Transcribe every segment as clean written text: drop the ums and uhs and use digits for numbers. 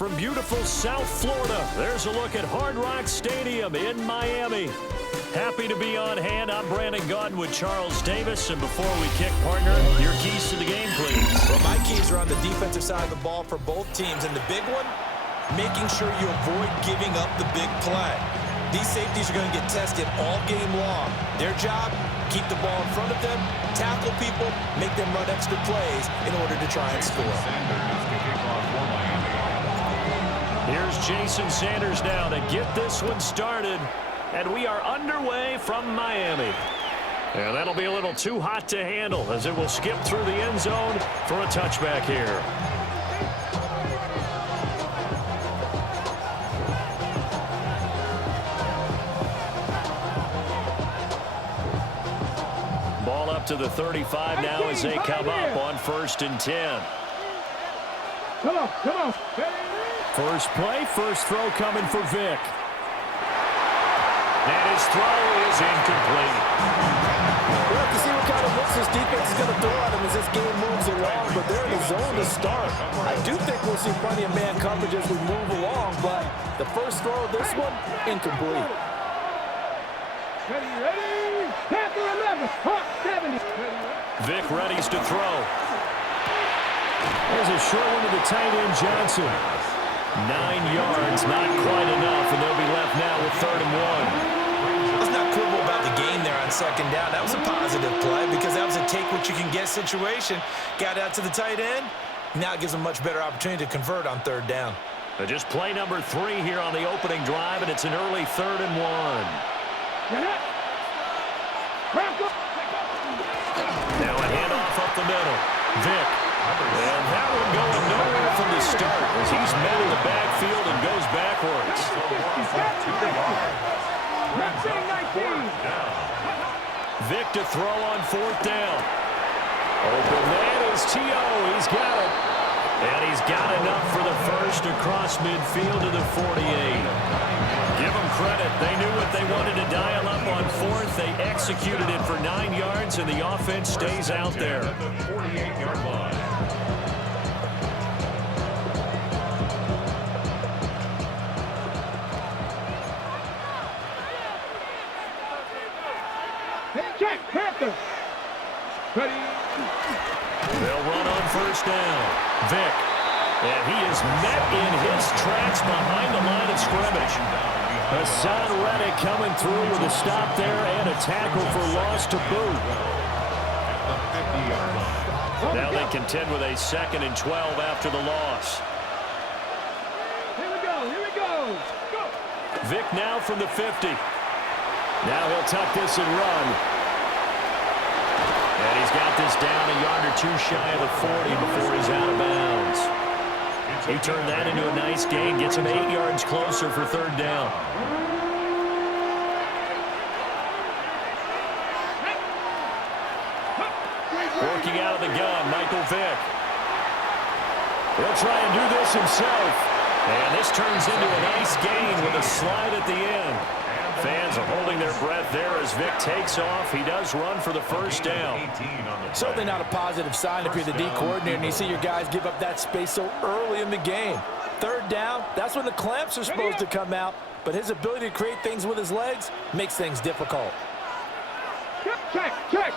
from beautiful South Florida. There's a look at Hard Rock Stadium in Miami. Happy to be on hand. I'm Brandon Gaudin with Charles Davis. And before we kick, partner, your keys to the game, please. Well, my keys are on the defensive side of the ball for both teams. And the big one, making sure you avoid giving up the big play. These safeties are going to get tested all game long. Their job, keep the ball in front of them, tackle people, make them run extra plays in order to try and score. Here's Jason Sanders now to get this one started. And we are underway from Miami. And that'll be a little too hot to handle as it will skip through the end zone for a touchback here. Ball up to the 35 now as they come up on 1st and 10. Come on. First play, first throw coming for Vic. And his throw is incomplete. We'll have to see what kind of looks this defense is going to throw at him as this game moves along, but they're in the zone to start. I do think we'll see plenty of man coverage as we move along, but the first throw of this one, incomplete. Ready. Panther 11, Hawk 70. Vic readies to throw. There's a short one to the tight end, Johnson. 9 yards, not quite enough, and they'll be left now with 3rd and 1. Let's not quibble about the gain there on 2nd down. That was a positive play because that was a take-what-you-can-get situation. Got out to the tight end. Now it gives them a much better opportunity to convert on 3rd down. Just play number 3 here on the opening drive, and it's an early 3rd and 1. Now a handoff up the middle. Vic. And that one going nowhere from the start as he's met in the backfield and goes backwards. Vic to throw on 4th down. Open man is T.O. He's got it. And he's got enough for the first across midfield to the 48. Give them credit. They knew what they wanted to dial up on 4th. They executed it for 9 yards, and the offense stays out there. Check, Panther. Ready. They'll run on 1st down. Vic. And he is met in his tracks behind the line of scrimmage. Hassan Reddick coming through with a stop there and a tackle for loss to boot. Now they contend with a 2nd and 12 after the loss. Here we go. Go. Vic now from the 50. Now he'll tuck this and run. And he's got this down a yard or 2 shy of the 40 before he's out of bounds. He turned that into a nice gain, gets him 8 yards closer for 3rd down. Working out of the gun, Michael Vick. He'll try and do this himself. And this turns into a nice gain with a slide at the end. Fans are holding their breath there as Vic takes off. He does run for the 1st down. Certainly not a positive sign if you're the D coordinator and you see your guys give up that space so early in the game. 3rd down, that's when the clamps are supposed to come out, but his ability to create things with his legs makes things difficult. Check.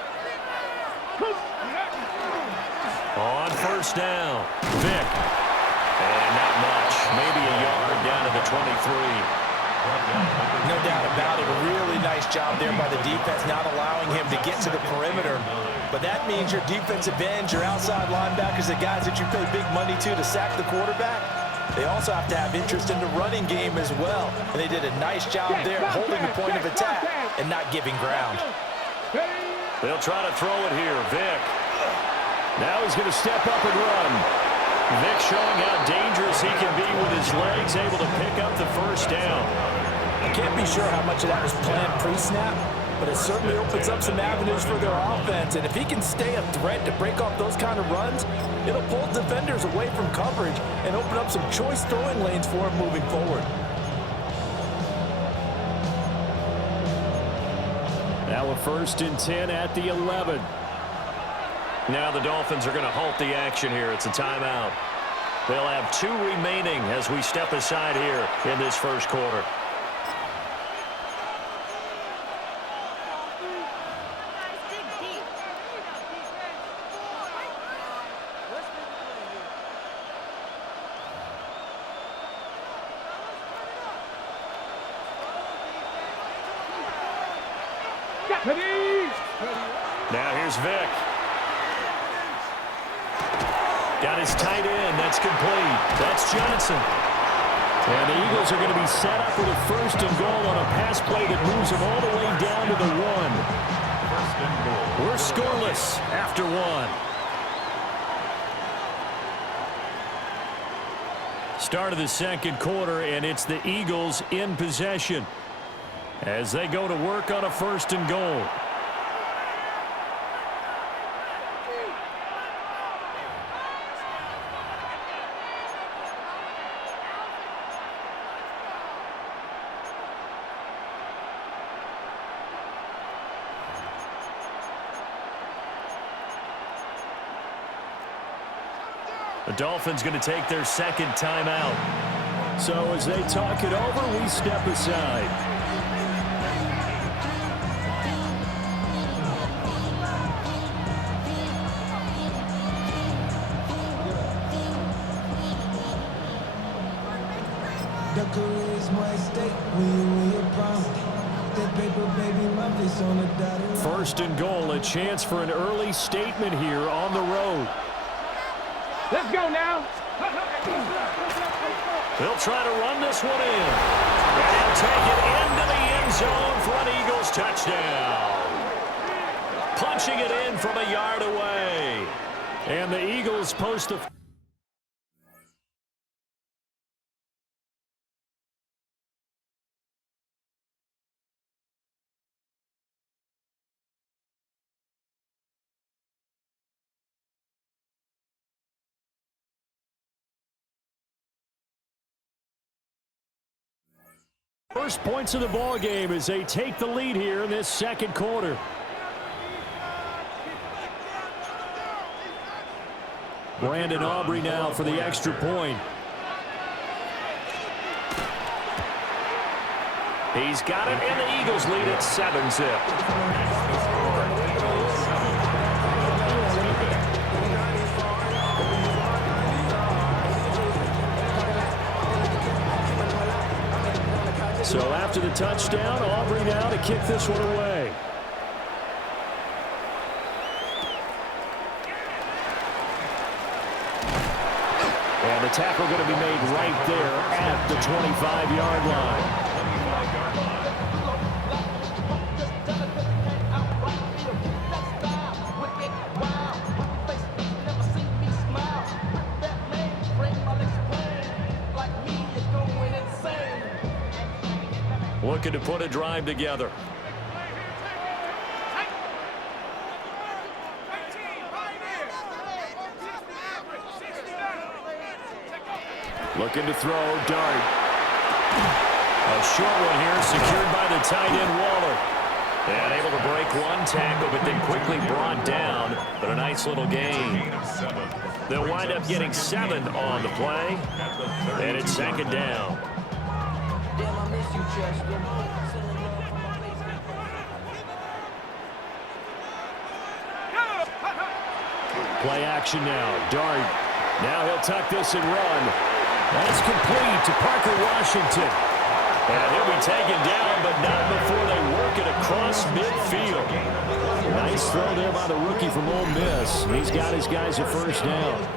On 1st down, Vic. And not much, maybe a yard down to the 23. No doubt about it. A really nice job there by the defense, not allowing him to get to the perimeter. But that means your defensive ends, your outside linebackers, the guys that you pay big money to sack the quarterback, they also have to have interest in the running game as well. And they did a nice job there holding the point of attack and not giving ground. They'll try to throw it here. Vic. Now he's going to step up and run. Vic showing how dangerous he can be with his legs, able to pick up the 1st down. I can't be sure how much of that was planned pre-snap, but it certainly opens up some avenues for their offense. And if he can stay a threat to break off those kind of runs, it'll pull defenders away from coverage and open up some choice throwing lanes for him moving forward. Now a 1st and 10 at the 11. Now the Dolphins are going to halt the action here. It's a timeout. They'll have 2 remaining as we step aside here in this first quarter. Now here's Vic. Got his tight end. That's complete. That's Johnson. And the Eagles are going to be set up with a first and goal on a pass play that moves them all the way down to the 1. We're scoreless after 1. Start of the second quarter, and it's the Eagles in possession as they go to work on a first and goal. The Dolphins going to take their second timeout. So as they talk it over, we step aside. First and goal, a chance for an early statement here on the road. Let's go now. They'll try to run this one in. And he'll take it into the end zone for an Eagles touchdown. Punching it in from a yard away. And the Eagles post the... First points of the ball game as they take the lead here in this second quarter. Brandon Aubrey now for the extra point. He's got it, and the Eagles lead at 7-zip. So after the touchdown, Aubrey now to kick this one away. And the tackle going to be made right there at the 25-yard line. Looking to put a drive together. Looking to throw, dart. A short one here, secured by the tight end Waller. And able to break one tackle, but then quickly brought down. But a nice little gain. They'll wind up getting 7 on the play. And it's second down. Play action now. Dart. Now he'll tuck this and run. That's complete to Parker Washington. And he'll be taken down, but not before they work it across midfield. Nice throw there by the rookie from Ole Miss. He's got his guys a first down.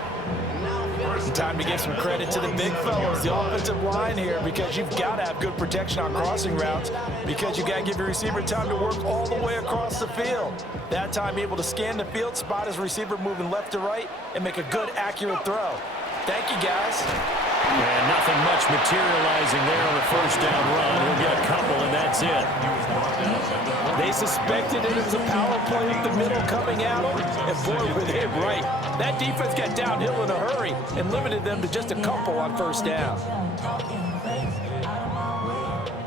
Time to give some credit to the big fellas, the offensive line here, because you've got to have good protection on crossing routes, because you've got to give your receiver time to work all the way across the field. That time able to scan the field, spot his receiver moving left to right, and make a good, accurate throw. Thank you, guys. And nothing much materializing there on the first down run. We'll get a couple, and that's it. They suspected it was a power play up the middle coming at them, and boy, were they right. That defense got downhill in a hurry and limited them to just a couple on first down.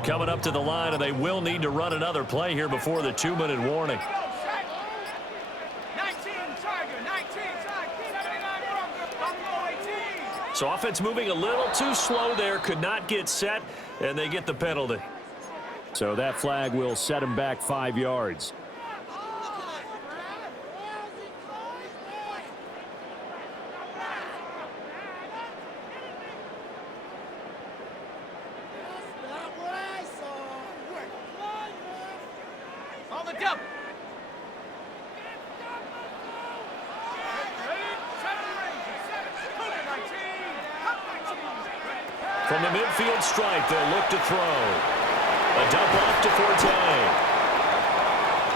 Coming up to the line, and they will need to run another play here before the 2-minute warning. So offense moving a little too slow there, could not get set, and they get the penalty. So that flag will set him back 5 yards. From the midfield stripe, they'll look to throw. A dump off to Forte.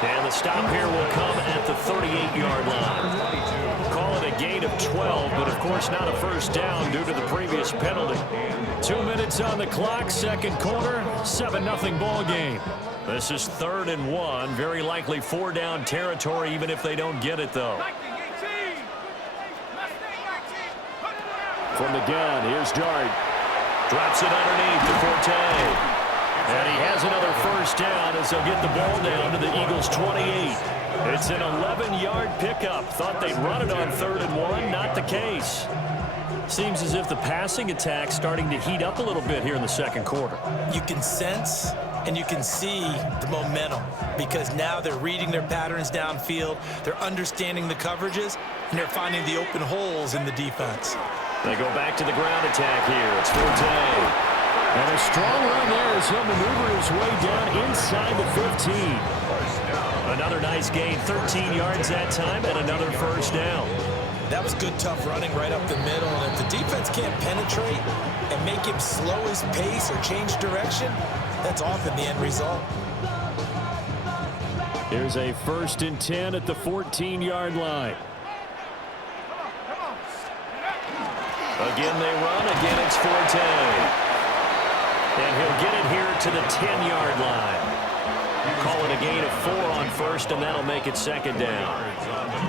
And the stop here will come at the 38-yard line. Call it a gain of 12, but of course not a first down due to the previous penalty. 2 minutes on the clock, second quarter, 7-0 ball game. This is 3rd and 1, very likely 4-down territory even if they don't get it though. From the gun, here's Dart. Drops it underneath to Forte. And he has another first down as they'll get the ball down to the Eagles' 28. It's an 11-yard pickup. Thought they'd run it on 3rd and 1. Not the case. Seems as if the passing attack's starting to heat up a little bit here in the second quarter. You can sense and you can see the momentum because now they're reading their patterns downfield, they're understanding the coverages, and they're finding the open holes in the defense. They go back to the ground attack here. It's Forte. And a strong run there as he'll maneuver his way down inside the 15. Another nice gain, 13 yards that time, and another first down. That was good, tough running right up the middle. And if the defense can't penetrate and make him slow his pace or change direction, that's often the end result. Here's a 1st and 10 at the 14-yard line. Again they run. Again it's Forte. And he'll get it here to the 10-yard line. Call it a gain of 4 on first, and that'll make it 2nd down.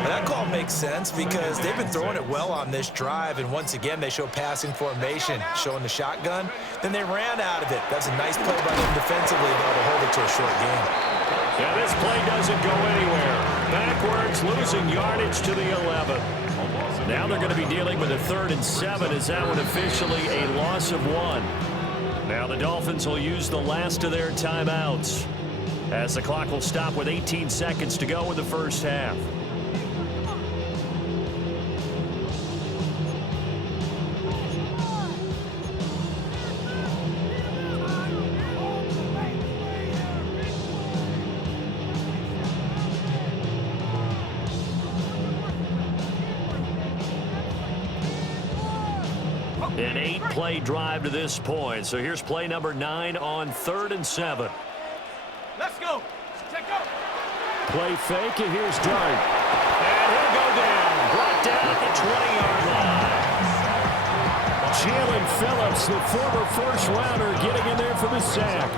And that call makes sense because they've been throwing it well on this drive, and once again they show passing formation, showing the shotgun. Then they ran out of it. That's a nice play by them defensively, though, to hold it to a short game. Yeah, this play doesn't go anywhere. Backwards, losing yardage to the 11. Now they're going to be dealing with a 3rd and 7 as that one officially a loss of 1. Now the Dolphins will use the last of their timeouts as the clock will stop with 18 seconds to go in the first half. An 8-play drive to this point. So here's play number 9 on 3rd and 7. Let's go. Check go. Play fake, and here's Dart. And he'll go down. Brought down at the 20-yard line. Jalen Phillips, the former first-rounder, getting in there for the sack.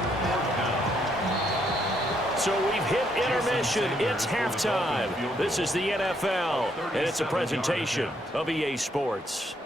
So we've hit intermission. It's halftime. This is the NFL, and it's a presentation of EA Sports.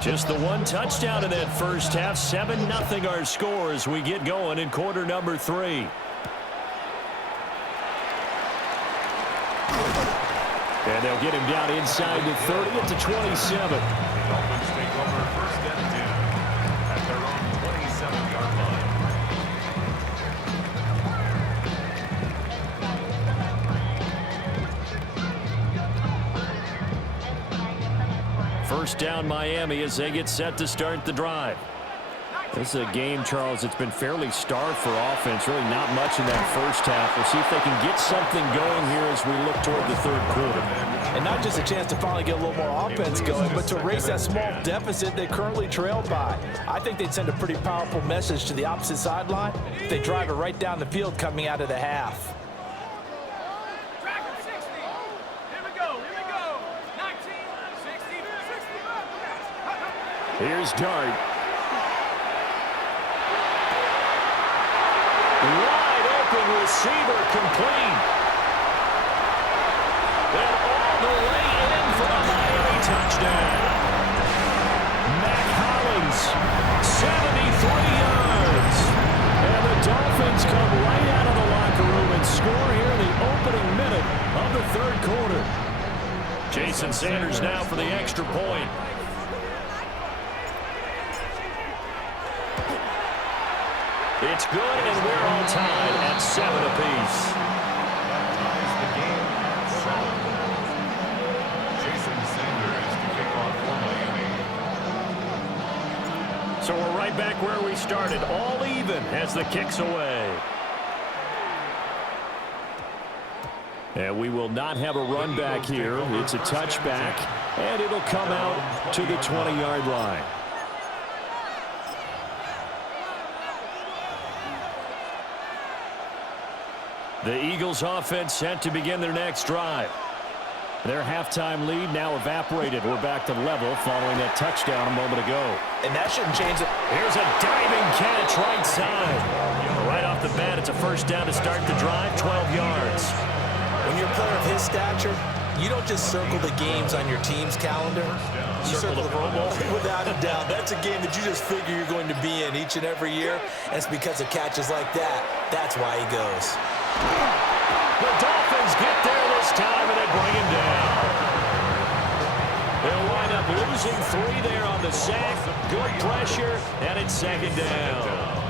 Just the one touchdown in that first half. 7-0 our score as we get going in quarter number 3. And they'll get him down inside the 30 at the 27. Dolphins take over 1st and 10 at their own 27-yard line. First down Miami as they get set to start the drive. This is a game, Charles, it's been fairly starved for offense. Really not much in that first half. We'll see if they can get something going here as we look toward the third quarter. And not just a chance to finally get a little more offense going, but to erase that small deficit they currently trailed by. I think they'd send a pretty powerful message to the opposite sideline if they drive it right down the field coming out of the half. Track him, 60. Here we go. 19, 60, 60. Here's Dart. Wide open receiver complete. And all the way in for a Miami touchdown. Mac Hollins, 73 yards. And the Dolphins come right out of the locker room and score here in the opening minute of the third quarter. Jason Sanders now for the extra point. It's good, and we're all tied at 7 apiece. That ties the game at 7. Jason Sanders to kick off for Miami. So we're right back where we started, all even as the kick's away. And we will not have a run back here. It's a touchback, and it'll come out to the 20-yard line. The Eagles offense set to begin their next drive. Their halftime lead now evaporated. We're back to level following that touchdown a moment ago. And that shouldn't change it. Here's a diving catch right side. Right off the bat, it's a first down to start the drive, 12 yards. When you're a player of his stature, you don't just circle the games on your team's calendar. You circle the Pro Bowl. Without a doubt, that's a game that you just figure you're going to be in each and every year. And it's because of catches like that. That's why he goes. The Dolphins get there this time, and they bring him down. They'll wind up losing 3 there on the sack. Good pressure, and it's second down.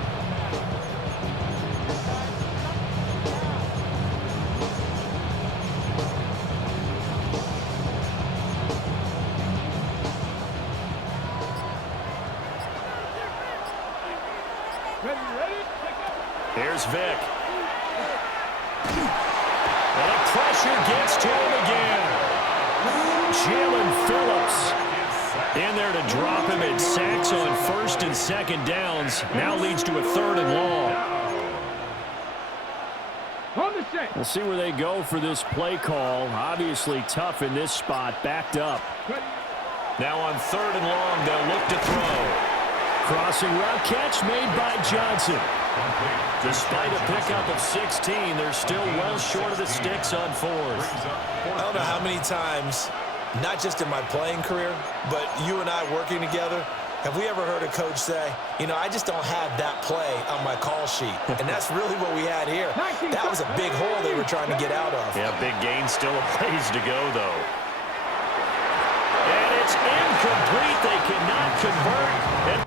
Ready? Here's Vic. And the pressure gets to him again. Jalen Phillips in there to drop him, and sacks on first and second downs. Now leads to a 3rd and long. On the set. We'll see where they go for this play call. Obviously tough in this spot, backed up. Now on 3rd and long, they'll look to throw. Crossing route catch made by Johnson. Despite a pickup of 16, they're still well short of the sticks on 4th. I don't know how many times, not just in my playing career, but you and I working together, have we ever heard a coach say, you know, I just don't have that play on my call sheet. And that's really what we had here. That was a big hole they were trying to get out of. Yeah, big gain, still a ways to go, though. And it's incomplete. They cannot convert. And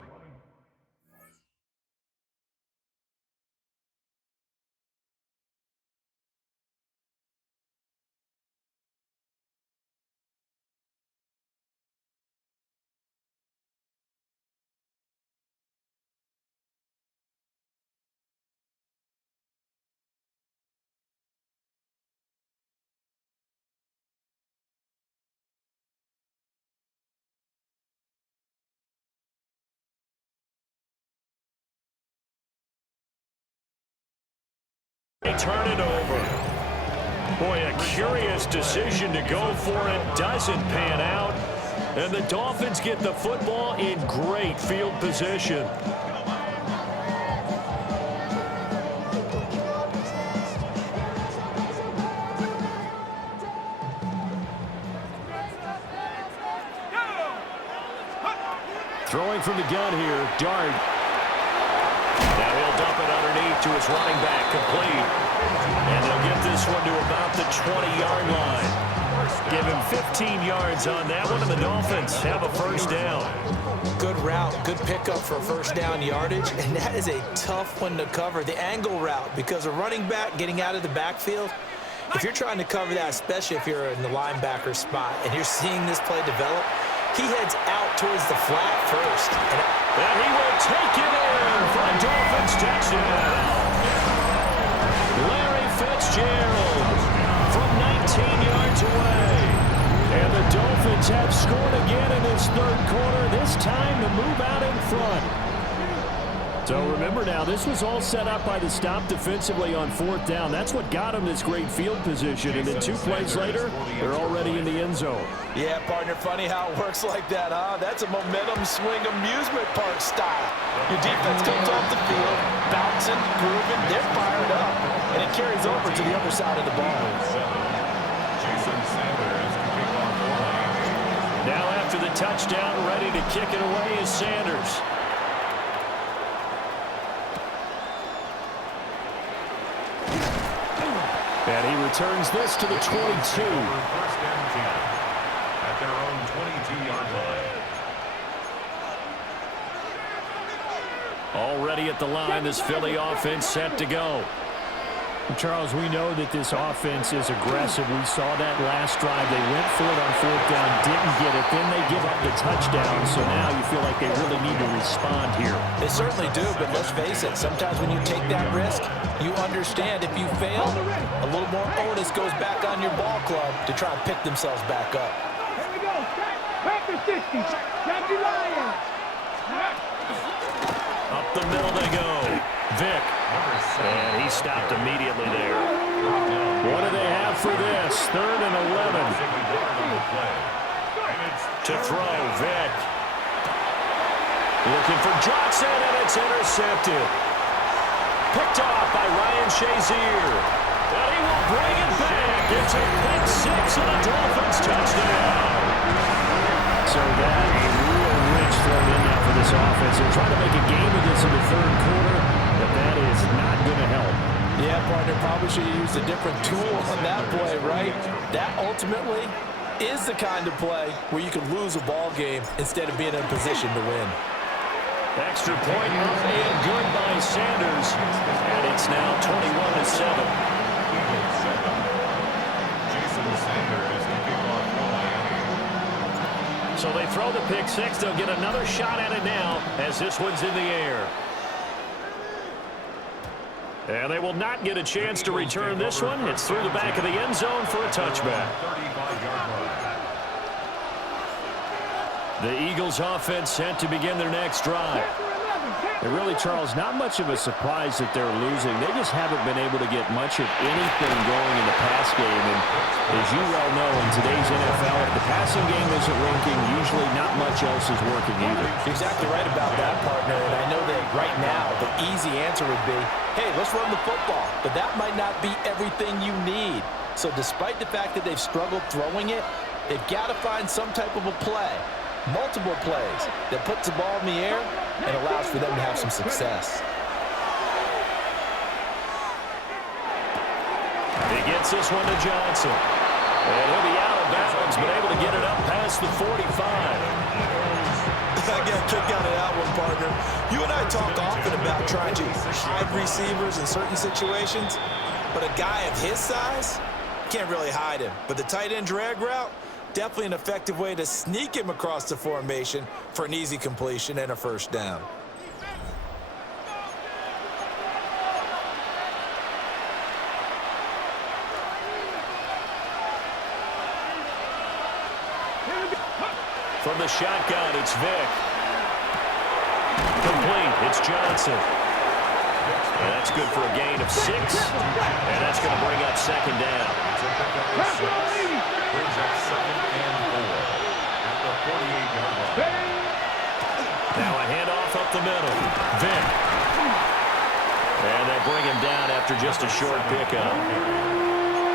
they turn it over. Boy, a curious decision to go for it. Doesn't pan out. And the Dolphins get the football in great field position. Throwing from the gun here, Dart. Now he'll dump it underneath to his running back, complete. And they'll get this one to about the 20-yard line. Give him 15 yards on that one, and the Dolphins have a first down. Good route, good pickup for first down yardage, and that is a tough one to cover, the angle route, because a running back getting out of the backfield, if you're trying to cover that, especially if you're in the linebacker spot and you're seeing this play develop, He heads out towards the flat first. And he will take it in for a Dolphins touchdown. Larry Fitzgerald from 19 yards away. And the Dolphins have scored again in this third quarter, this time to move out in front. So remember now, this was all set up by the stop defensively on fourth down. That's what got them this great field position. And then 2 plays later, they're already in the end zone. Yeah, partner, funny how it works like that, huh? That's a momentum swing amusement park style. Your defense comes off the field, bouncing, grooving, they're fired up, and it carries over to the other side of the ball. Now after the touchdown, ready to kick it away is Sanders. And he returns this to the 22. First and 10 at their own 22-yard line. Already at the line, this Philly offense set to go. Charles, we know that this offense is aggressive. We saw that last drive. They went for it on fourth down, didn't get it. Then they give up the touchdown, so now you feel like they really need to respond here. They certainly do, but let's face it, sometimes when you take that risk, you understand if you fail, a little more onus goes back on your ball club to try and pick themselves back up. Here we go. Back to 60. Jackie Lions. Up the middle they go. Vic. And he stopped immediately there. What do they have for this? 3rd and 11. To throw, Vic. Looking for Johnson, and it's intercepted. Picked off by Ryan Shazier. And he will bring it back. It's a pick 6 and a Dolphins touchdown. So that a real wrench thrown in there for this offense. They're trying to make a game of this in the third quarter, but that is not going to help. Yeah, partner, probably should have used a different tool on that play, right? That ultimately is the kind of play where you can lose a ball game instead of being in a position to win. Extra point up and good by Sanders. And it's now 21-7. So they throw the pick 6. They'll get another shot at it now as this one's in the air. And they will not get a chance to return this one. It's through the back of the end zone for a touchback. The Eagles offense set to begin their next drive. And really, Charles, not much of a surprise that they're losing. They just haven't been able to get much of anything going in the pass game. And as you well know, in today's NFL, if the passing game isn't working, usually not much else is working either. You're exactly right about that, partner. And I know that right now the easy answer would be, hey, let's run the football. But that might not be everything you need. So despite the fact that they've struggled throwing it, they've got to find some type of a play, multiple plays, that puts the ball in the air and allows for them to have some success. He gets this one to Johnson. And he'll be out of bounds, but able to get it up past the 45. I get a kick out of that one, partner. You and I talk often about trying to hide receivers in certain situations, but a guy of his size, can't really hide him. But the tight end drag route, definitely an effective way to sneak him across the formation for an easy completion and a first down. From the shotgun, it's Vic. Complete, it's Johnson. And that's good for a gain of 6. And that's going to bring up second down. Brings up 2nd and 4 at the 48-yard line. Now a handoff up the middle. Vic. And they bring him down after just a short pickup.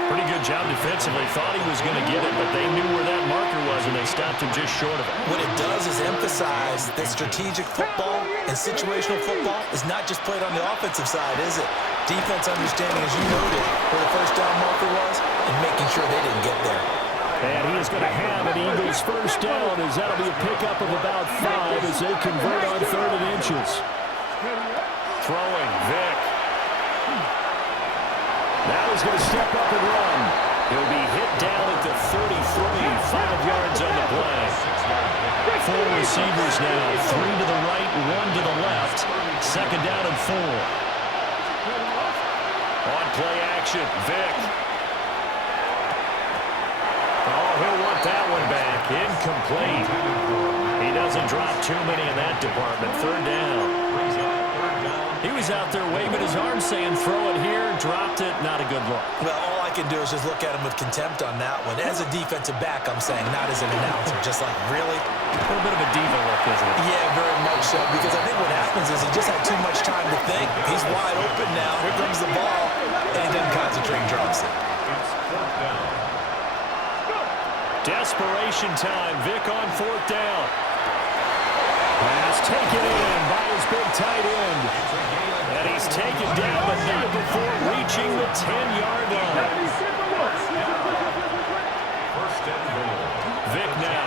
Pretty good job defensively. Thought he was going to get it, but they knew where that marker was, and they stopped him just short of it. What it does is emphasize that strategic football and situational football is not just played on the offensive side, is it? Defense understanding, as you noted, where the first down marker was and making sure they didn't get there. And he is going to have an Eagles first down, as that'll be a pickup of about 5 as they convert on 3rd and inches. Throwing, Vic. Now he's going to step up and run. He'll be hit down at the 33, 5 yards on the play. four receivers now. 3 to the right, 1 to the left. Second down and 4. On play action, Vic. Oh, he'll want that one back. Incomplete. He doesn't drop too many in that department. Third down. He was out there waving his arms saying, throw it here, dropped it. Not a good look. Well, all I can do is just look at him with contempt on that one. As a defensive back, I'm saying, not as an announcer. Just like, really? A little bit of a diva look, isn't it? Yeah, very much so. Because I think what happens is he just had too much time to think. He's wide open now. Here comes the ball. And he doesn't concentrate and drops it. Desperation time. Vic on fourth down. Pass taken in by his big tight end. And he's taken down, but not before reaching the 10-yard line. Vic now.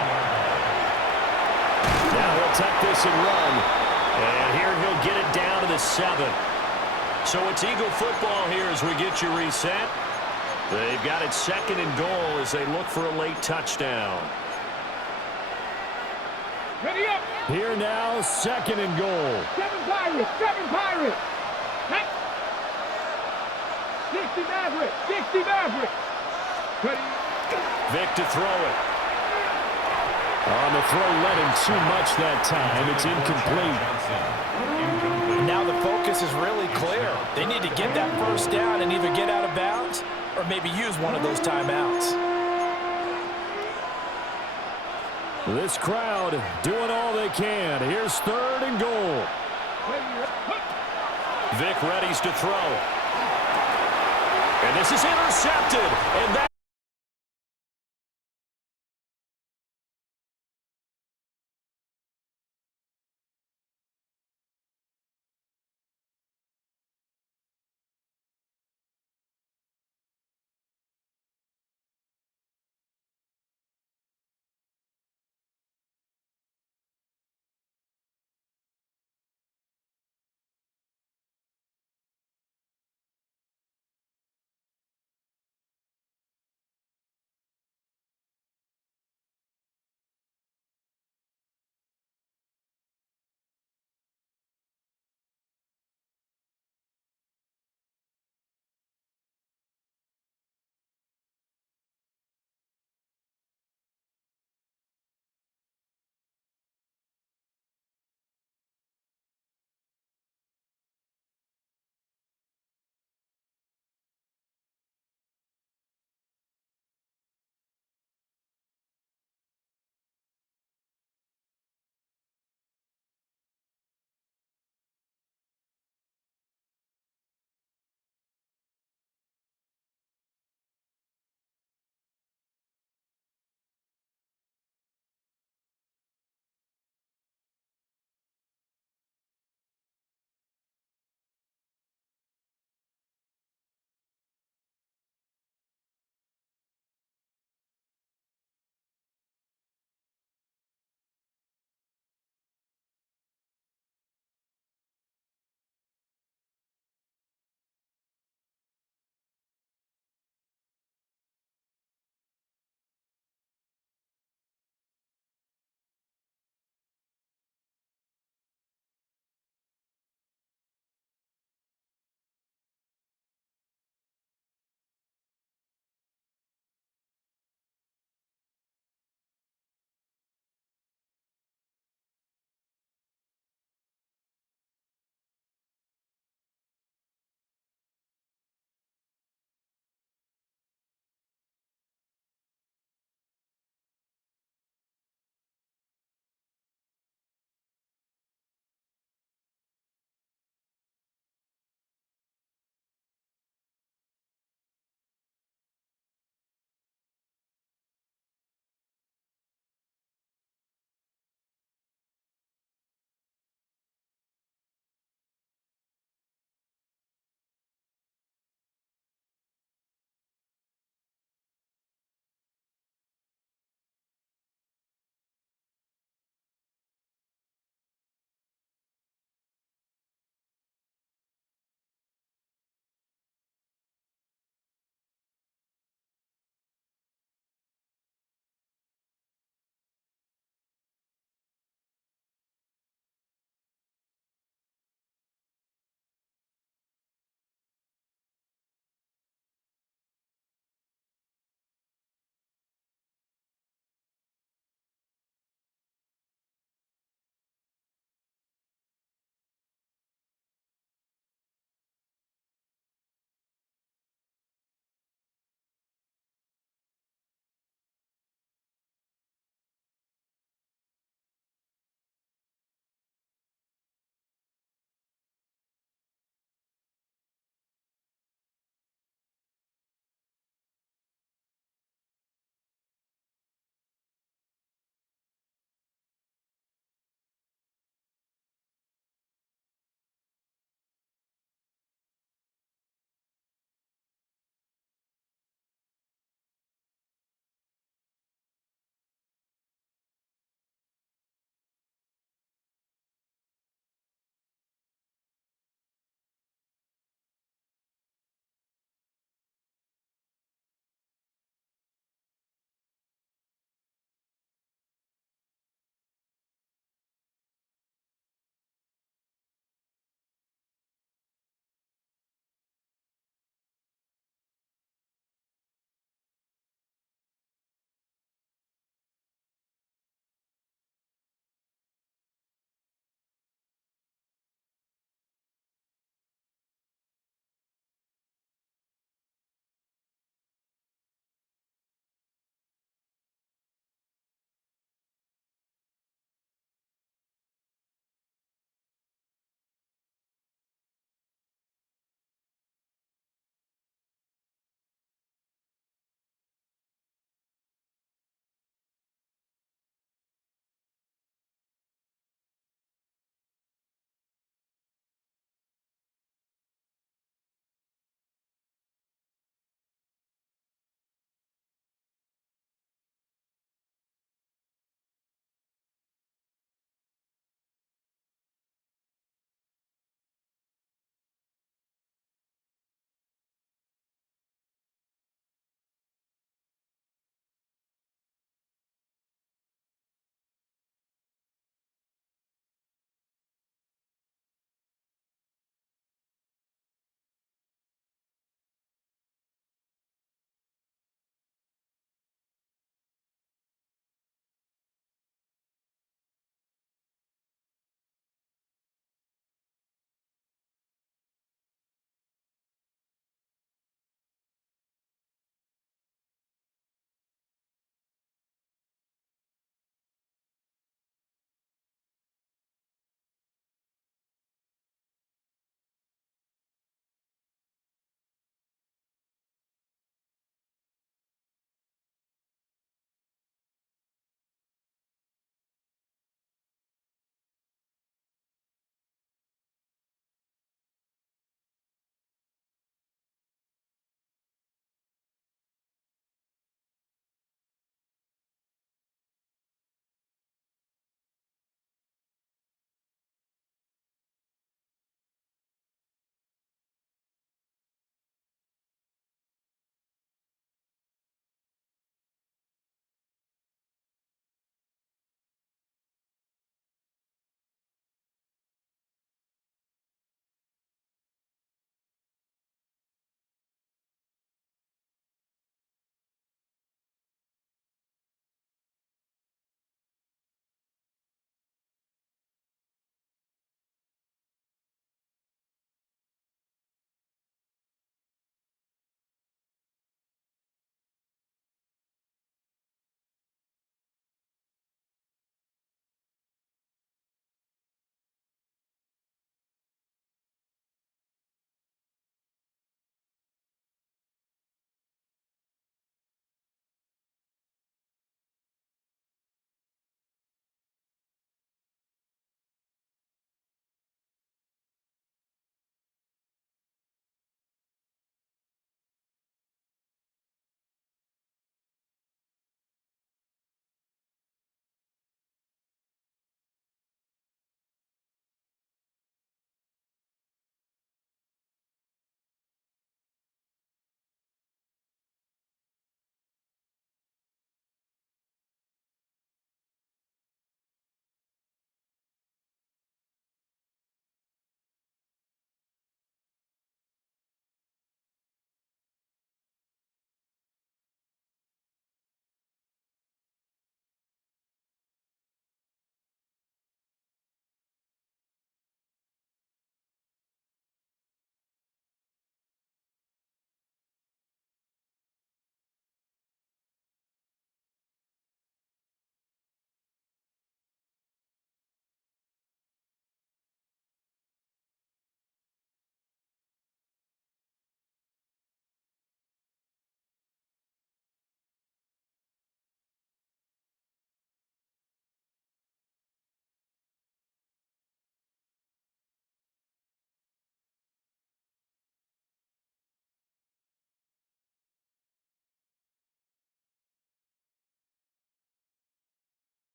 Now he'll tuck this and run. And here he'll get it down to the 7. So it's Eagle football here as we get you reset. They've got it second and goal as they look for a late touchdown. Ready up. Here now, second and goal. 7 Pirates, 7 Pirates. Hey. 60 Mavericks, 60 Mavericks. Ready. Vic to throw it. On the throw, let him too much that time. It's incomplete. Now the focus is really clear. They need to get that first down and either get out of bounds or maybe use one of those timeouts. This crowd doing all they can. Here's third and goal. Vic readies to throw. And this is intercepted. And that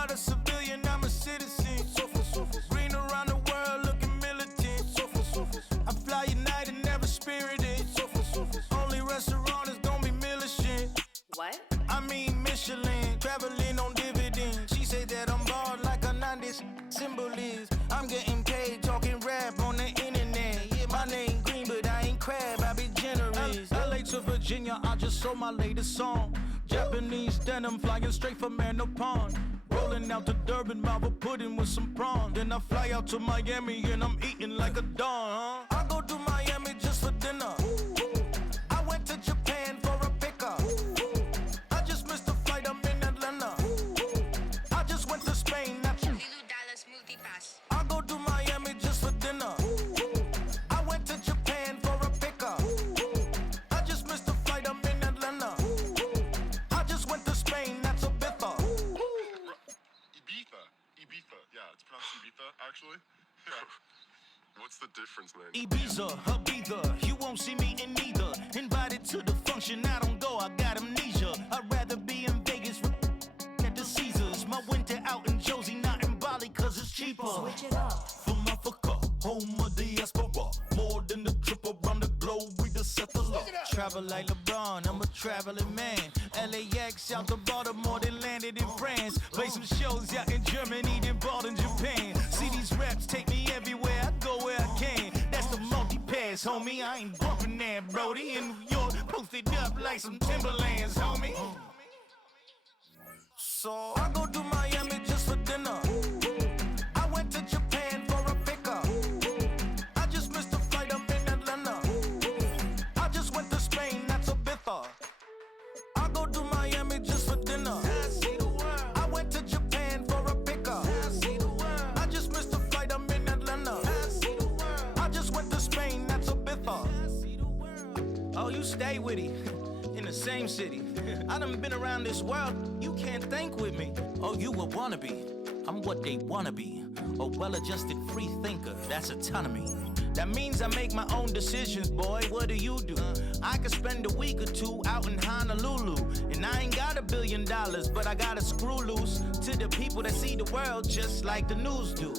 Not a civilian, I'm a citizen. Green around the world, looking militant. I fly United, never spirited. Only restaurant is gonna be militant. What? I mean Michelin, traveling on dividends. She said that I'm bald like a 90s symbol is. I'm getting paid, talking rap on the internet. Yeah, my name green, but I ain't crab, I be generous. LA to Virginia, I just sold my latest song. Japanese denim, flying straight from Pond. Rolling out to Durban, Malva pudding with some prawns. Then I fly out to Miami and I'm eating like a don, I go to Miami just for dinner. I went to Japan for a pickup. I just missed a flight, I'm in Atlanta. I just went to Spain, not you. I go to Miami just for dinner. I went to Japan for a pickup. I just missed a flight, I'm in Atlanta. I just went to Spain, that's a biffa. Ibiza. Yeah, it's pronounced Ibiza, actually. Yeah. What's the difference, man? Ibiza, Ibiza, you won't see me in neither. Invited to the function, I don't go, I got amnesia. I'd rather be in Vegas at the Caesars. My winter out in Josie, not in Bali, cause it's cheaper. Switch it up. From Africa, home of the diaspora. More than the trip around the globe, we just set the law. Travel like LeBron, I'm a traveling man. LAX out to Baltimore, then landed in France. Play some shows out in Germany, then bought in Japan. See these raps take me everywhere, I go where I can. That's the multi-pass, homie, I ain't bumping that, Brody. In New York, posted up like some Timberlands, homie. So I go to Miami just for dinner. I went to Japan for a pickup. I just missed a flight, I'm in Atlanta. I just went to Spain, that's a biffa. I go to Miami just for dinner. I went to Japan for a pickup. I just missed a flight, I'm in Atlanta. I just went to Spain, that's a biffa. Oh, you stay with it. In the same city. I done been around this world, you can't think with me. Oh, you a wannabe, I'm what they wanna be. A well-adjusted free thinker, that's autonomy. That means I make my own decisions, boy, what do you do? I could spend a week or two out in Honolulu. And I ain't got $1 billion, but I got a screw loose to the people that see the world just like the news do.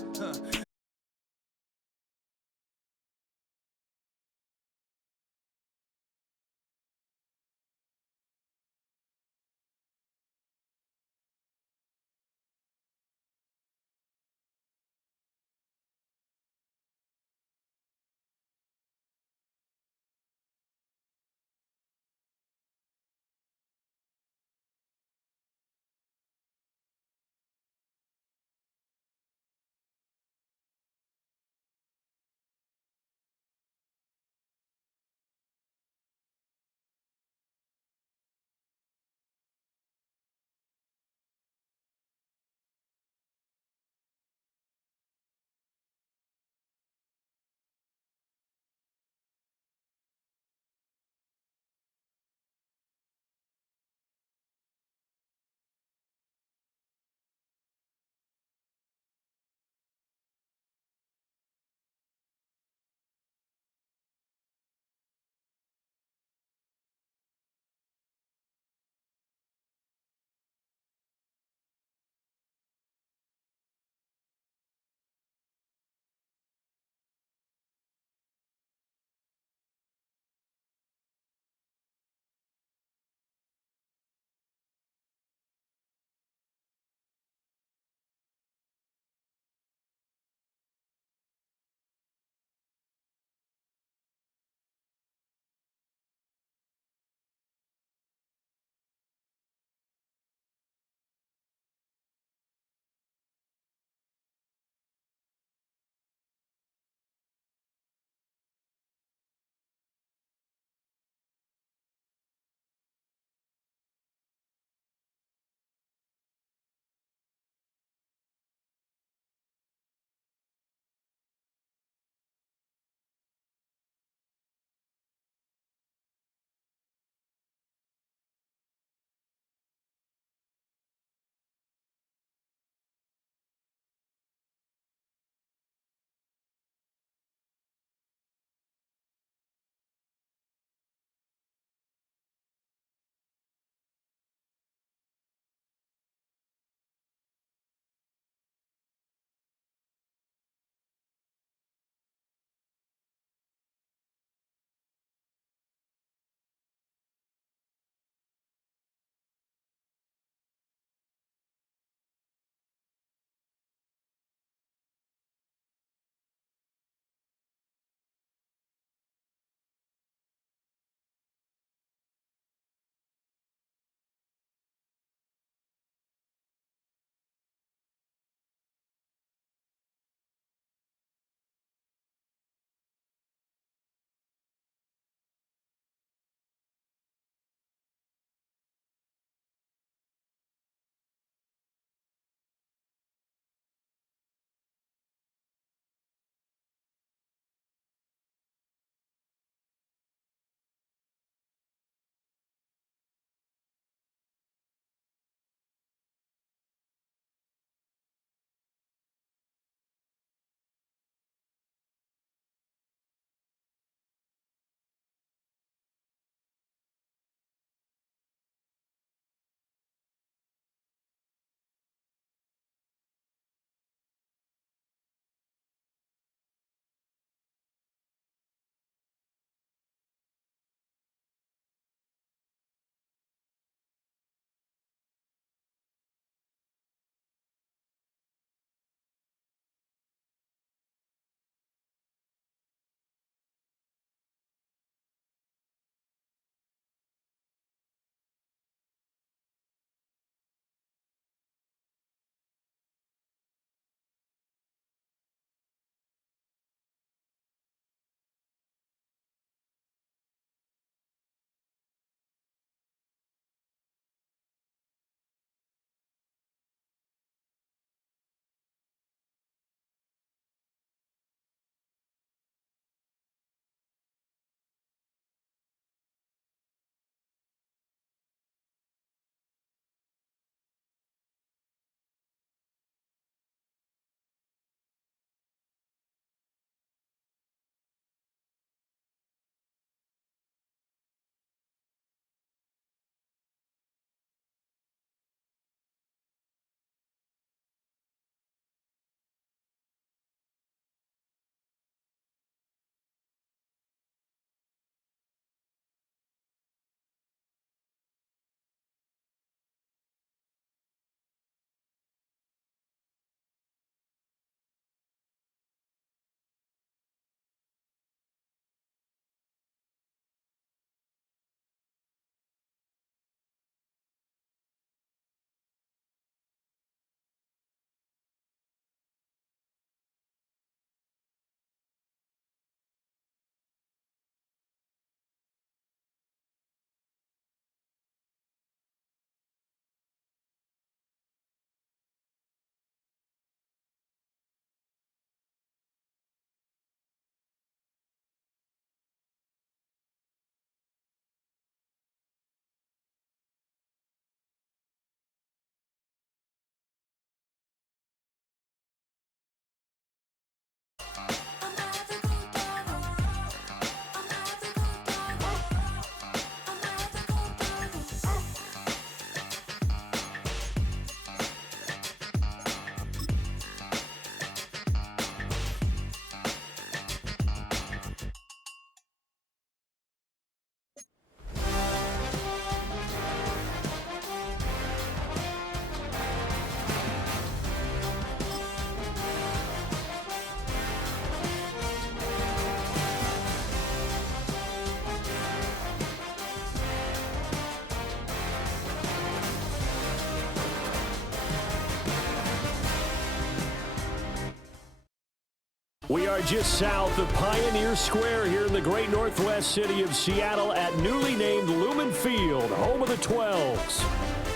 We are just south of Pioneer Square here in the great northwest city of Seattle at newly named Lumen Field, home of the 12s.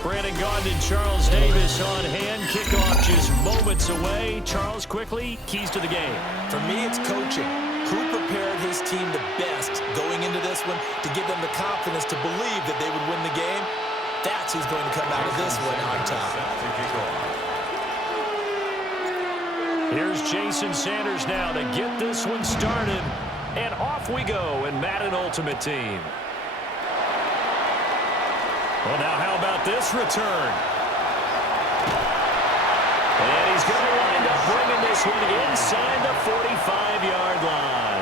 Brandon Gaudin and Charles Davis on hand. Kickoff just moments away. Charles, quickly, keys to the game. For me, it's coaching. Who prepared his team the best going into this one to give them the confidence to believe that they would win the game? That's who's going to come out of this one on top. Here's Jason Sanders now to get this one started. And off we go in Madden Ultimate Team. Well, now how about this return? And he's going to wind up bringing this one inside the 45-yard line.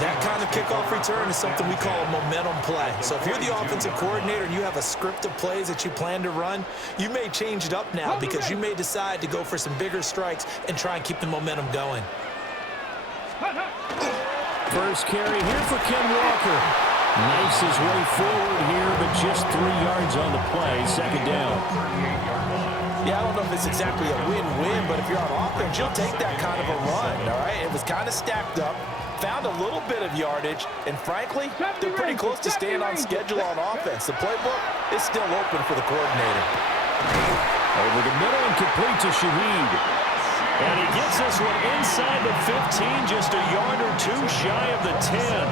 That kind of kickoff return is something we call a momentum play. So if you're the offensive coordinator and you have a script of plays that you plan to run, you may change it up now because you may decide to go for some bigger strikes and try and keep the momentum going. First carry here for Ken Walker. Knifes his way forward here, but just 3 yards on the play. Second down. Yeah, I don't know if it's exactly a win-win, but if you're on offense, you'll take that kind of a run, all right? It was kind of stacked up, found a little bit of yardage, and frankly, they're pretty close to staying on schedule on offense. The playbook is still open for the coordinator. Over the middle and complete to Shaheed. And he gets this one inside the 15, just a yard or two shy of the 10.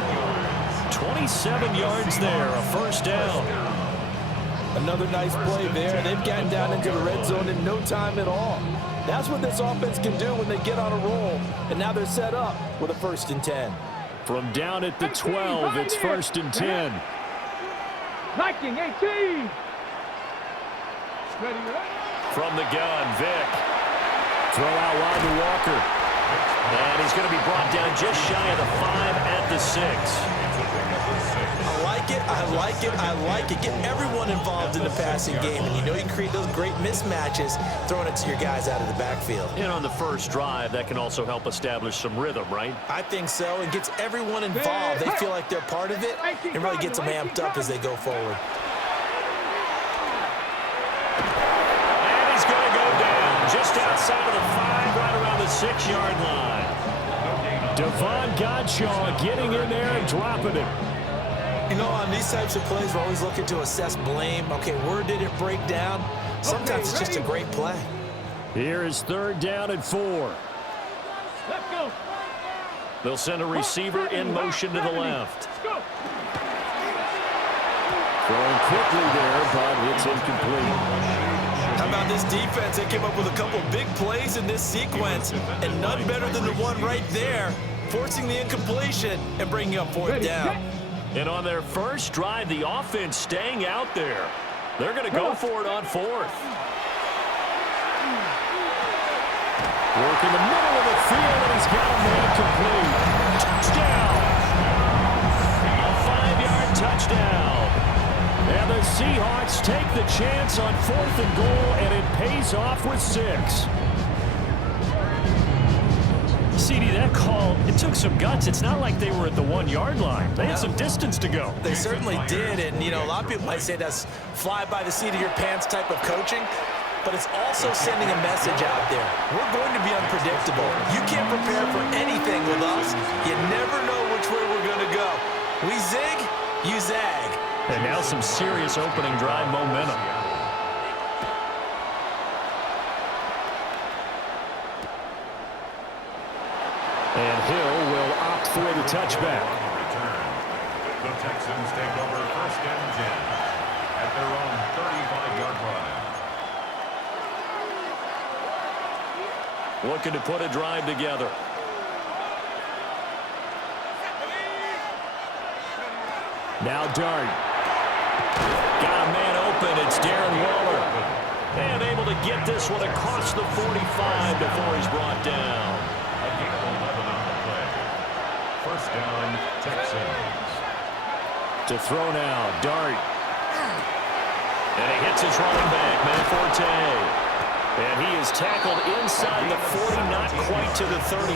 27 yards there, a first down. Another nice play there. They've gotten down into the red zone in no time at all. That's what this offense can do when they get on a roll. And now they're set up with a 1st and 10. From down at the 12, it's 1st and 10. Viking 18. From the gun, Vic. Throw out wide to Walker. And he's going to be brought down just shy of the 5 at the 6. I like it, I like it, I like it. Get everyone involved in the passing game, and you know you can create those great mismatches throwing it to your guys out of the backfield. And on the first drive, that can also help establish some rhythm, right? I think so. It gets everyone involved. They feel like they're part of it, and really gets them amped up as they go forward. And he's going to go down just outside of the 5, right around the 6-yard line. Devon Godshaw getting in there and dropping it. You know, on these types of plays, we're always looking to assess blame. Okay, where did it break down? Sometimes it's just a great play. Here is 3rd down and 4. Let's go. They'll send a receiver in motion to the left. Throwing quickly there, but it's incomplete. How about this defense? They came up with a couple big plays in this sequence, and none better than the one right there, forcing the incompletion and bringing up 4th down. And on their first drive, the offense staying out there. They're going to go for it on 4th. Work in the middle of the field, and he's got a man complete. Touchdown! A 5-yard touchdown. And the Seahawks take the chance on 4th and goal, and it pays off with 6. CD, that call, it took some guts. It's not like they were at the 1-yard line. They had some distance to go. They certainly did, and, you know, a lot of people might say that's fly by the seat of your pants type of coaching, but it's also sending a message out there. We're going to be unpredictable. You can't prepare for anything with us. You never know which way we're going to go. We zig, you zag. And now some serious opening drive momentum. And Hill will opt for the touchback. The Texans take over 1st and 10 at their own 35-yard line. Looking to put a drive together. Now Dart. Got a man open. It's Darren Waller. And able to get this one across the 45 before he's brought down. A gain of 11 on the play. 1st down, Texans. To throw now, Dart. And he hits his running back, Matt Forte. And he is tackled inside the 40, not quite to the 35.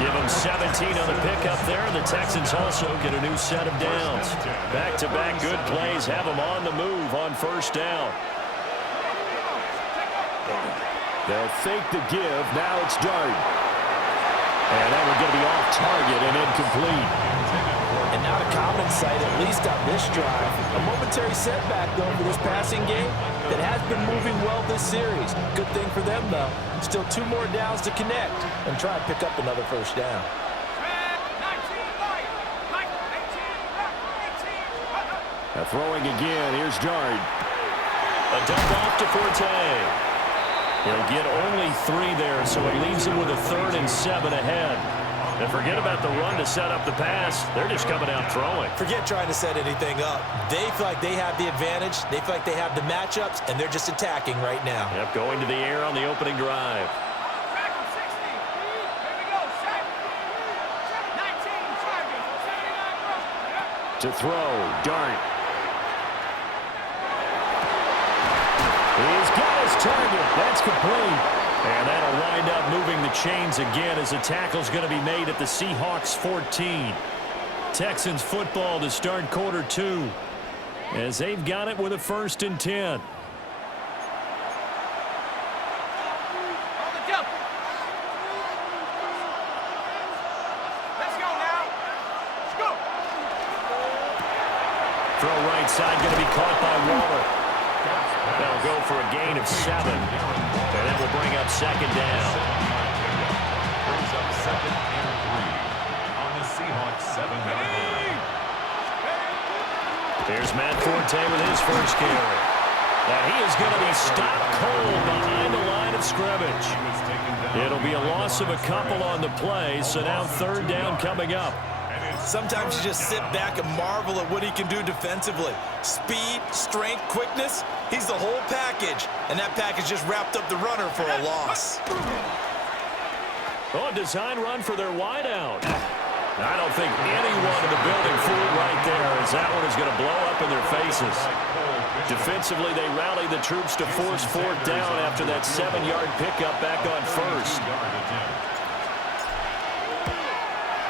Give him 17 on the pickup there. The Texans also get a new set of downs. Back-to-back good plays have them on the move on 1st down. They'll fake the give. Now it's Dart. And that one's going to be off target and incomplete. And not a common sight, at least on this drive. A momentary setback, though, for this passing game that has been moving well this series. Good thing for them, though. Still 2 more downs to connect and try and pick up another first down. Throwing again. Here's Dart. A dump off to Forte. He'll get only 3 there, so it leaves him with a 3rd and 7 ahead. And forget about the run to set up the pass. They're just coming out throwing. Forget trying to set anything up. They feel like they have the advantage. They feel like they have the matchups, and they're just attacking right now. Yep, going to the air on the opening drive. To throw, Dart. He's got his target. That's complete. And that'll wind up moving the chains again as the tackle's going to be made at the Seahawks 14. Texans football to start quarter 2 as they've got it with a 1st and 10. Throw right side going to be caught by Waller. They'll go for a gain of 7. And that will bring up 2nd down. Brings up 2nd and 3 on the Seahawks 7-yard line. Here's Matt Forte with his first carry. And he is going to be stopped cold behind the line of scrimmage. It'll be a loss of a couple on the play, so now 3rd down coming up. Sometimes you just sit back and marvel at what he can do defensively. Speed, strength, quickness, he's the whole package. And that package just wrapped up the runner for a loss. Oh, a design run for their wideout. I don't think anyone in the building fooled right there, as that one is going to blow up in their faces. Defensively, they rally the troops to force 4th down after that 7-yard pickup back on 1st.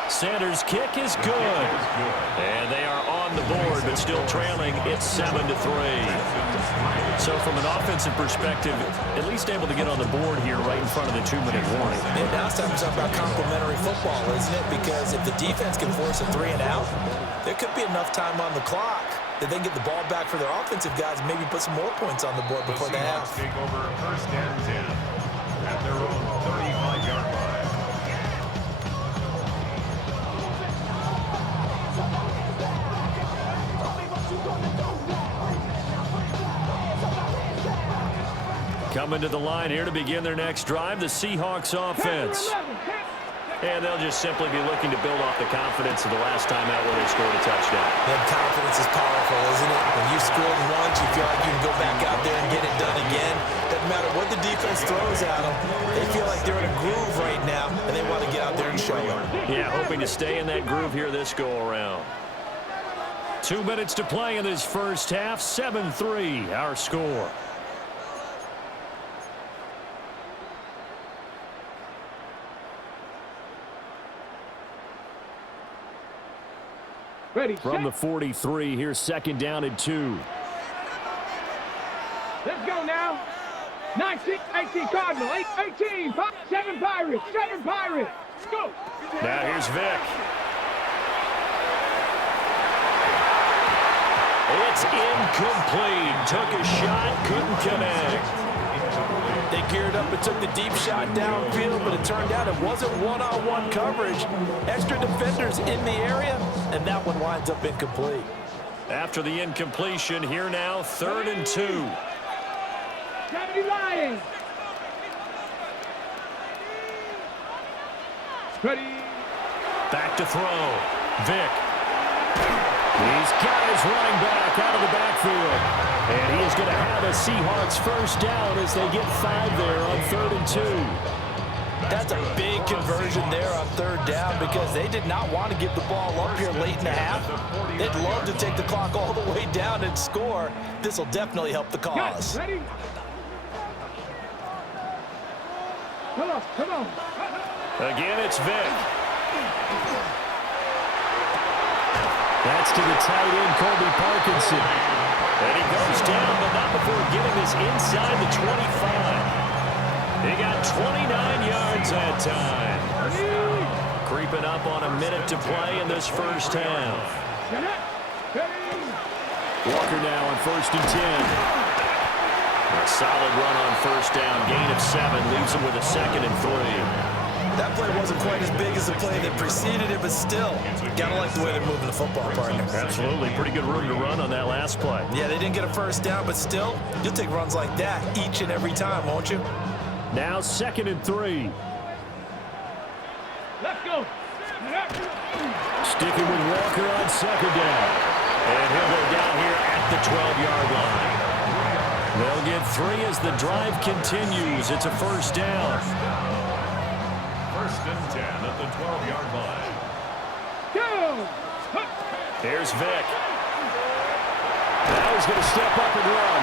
Sanders' kick is good. And they are on the board, but still trailing. It's 7-3. So from an offensive perspective, at least able to get on the board here right in front of the 2-minute warning. And now it's time to talk about complementary football, isn't it? Because if the defense can force a 3 and out, there could be enough time on the clock that they can get the ball back for their offensive guys and maybe put some more points on the board before they have. Take over 1st and 10 at their own 35-yard line. Coming to the line here to begin their next drive, the Seahawks offense. And they'll just simply be looking to build off the confidence of the last time out where they scored a touchdown. That confidence is powerful, isn't it? When you scored once, you feel like you can go back out there and get it done again. Doesn't matter what the defense throws at them. They feel like they're in a groove right now, and they want to get out there and show it. Yeah, hoping to stay in that groove here this go-around. 2 minutes to play in this first half. 7-3, our score. Ready, From the 43, here's 2nd down and 2. Let's go now. 19, 18 Cardinal, 18, 7 Pirates, 7 Pirates. Go. Now here's Vic. It's incomplete. Took a shot, couldn't connect. They geared up and took the deep shot downfield, but it turned out it wasn't one-on-one coverage. Extra defenders in the area, and that one winds up incomplete. After the incompletion, here now, 3rd and 2. 70 Lions. Ready. Back to throw. Vic. He's got his running back out of the backfield. And he is going to have a Seahawks first down as they get 5 there on 3rd and 2. That's a big conversion there on 3rd down because they did not want to give the ball up here late in the half. They'd love to take the clock all the way down and score. This will definitely help the cause. Ready. Come on, come on. Again, it's Vic. That's to the tight end, Colby Parkinson. And he goes down, but not before getting this inside the 25. He got 29 yards that time. Creeping up on a minute to play in this first half. Walker now on 1st and 10. A solid run on first down. Gain of 7 leaves him with a 2nd and 3. That play wasn't quite as big as the play that preceded it, but still, gotta like the way they're moving the football, partner. Absolutely. Pretty good room to run on that last play. Yeah, they didn't get a first down, but still, you'll take runs like that each and every time, won't you? Now 2nd and 3. Let's go. Sticking with Walker on 2nd down. And he'll go down here at the 12-yard line. They'll get 3 as the drive continues. It's a first down. 1st and 10 at the 12-yard line. Go. Here's Vic. Now he's going to step up and run.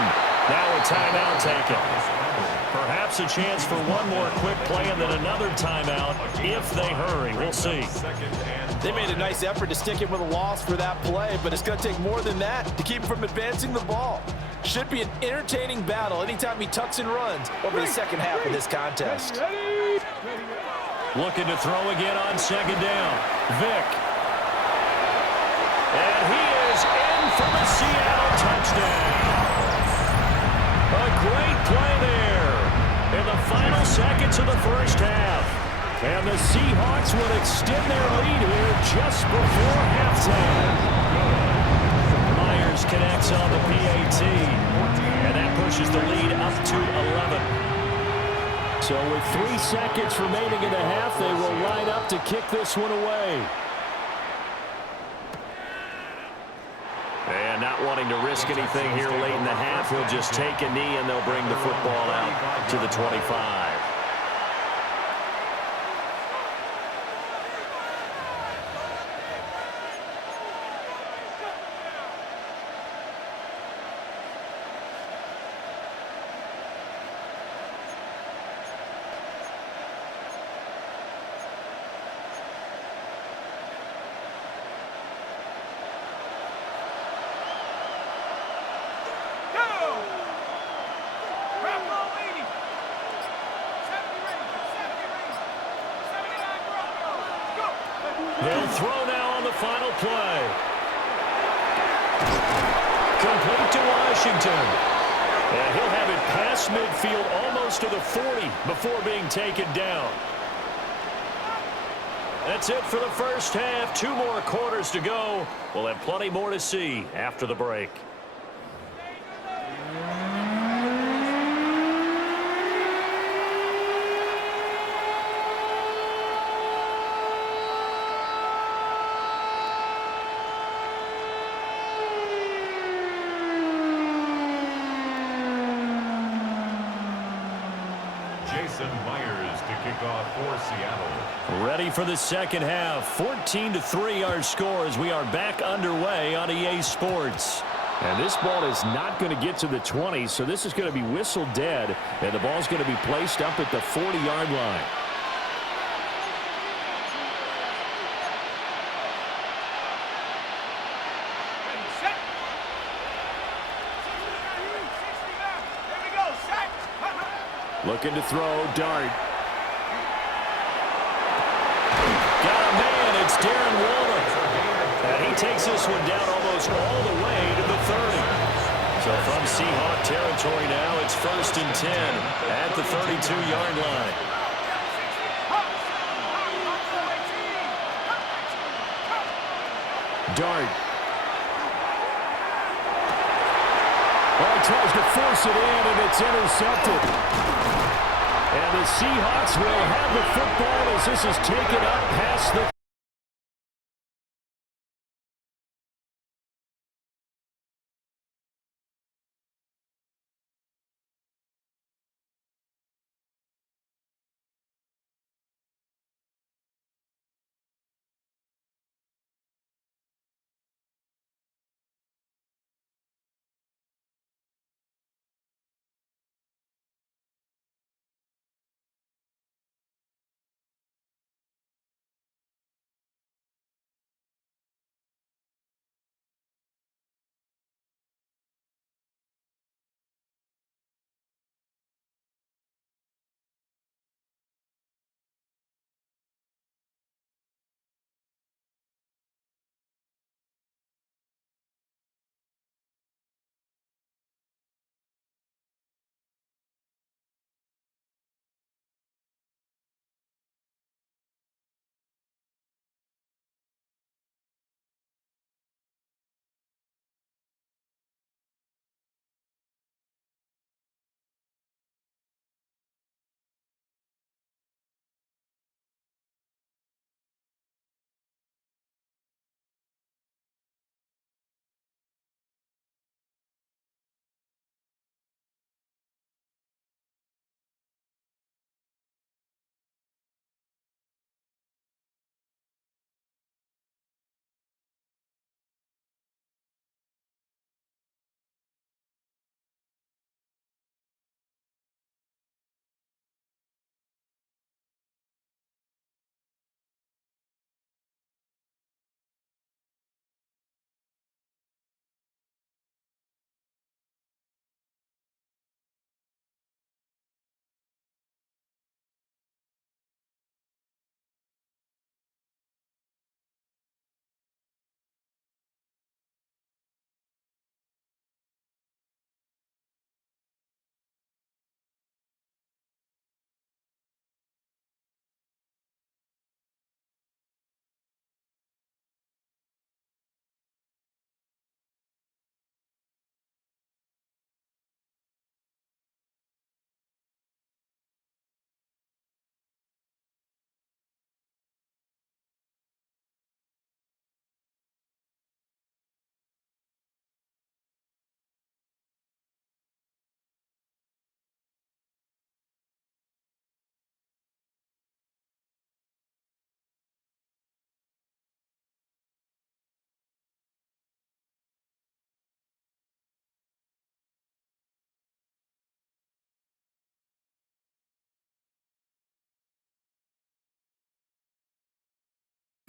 Now a timeout taken. Perhaps a chance for one more quick play and then another timeout if they hurry. We'll see. They made a nice effort to stick him with a loss for that play, but it's going to take more than that to keep him from advancing the ball. Should be an entertaining battle anytime he tucks and runs over the second half of this contest. Looking to throw again on 2nd down. Vic. And he is in for the Seattle touchdown. A great play there in the final seconds of the first half. And the Seahawks will extend their lead here just before halftime. Myers connects on the PAT. And that pushes the lead up to 11. So with 3 seconds remaining in the half, they will line up to kick this one away. And not wanting to risk anything here late in the half, he'll just take a knee and they'll bring the football out to the 25. They'll throw now on the final play. Complete to Washington. And he'll have it past midfield almost to the 40 before being taken down. That's it for the first half. 2 more quarters to go. We'll have plenty more to see after the break. Myers to kick off for Seattle. Ready for the second half. 14-3 our score as we are back underway on EA Sports. And this ball is not going to get to the 20, so this is going to be whistled dead, and the ball's going to be placed up at the 40-yard line. Looking to throw, Dart. Got a man, it's Darren Waller. And he takes this one down almost all the way to the 30. So from Seahawk territory now, it's 1st and 10 at the 32-yard line. Dart. Oh, tries to force it in, and it's intercepted. And the Seahawks will have the football as this is taken up past the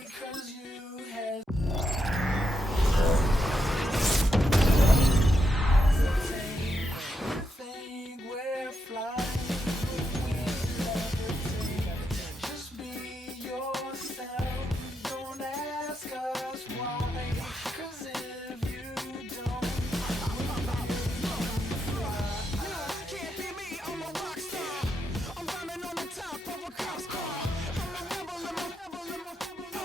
because you had think we're flying. Just be yourself. Don't ask us why. 'Cause if you don't, can't be me. I'm a rock star. I'm running on the top of a cop's car. I'm a rebel.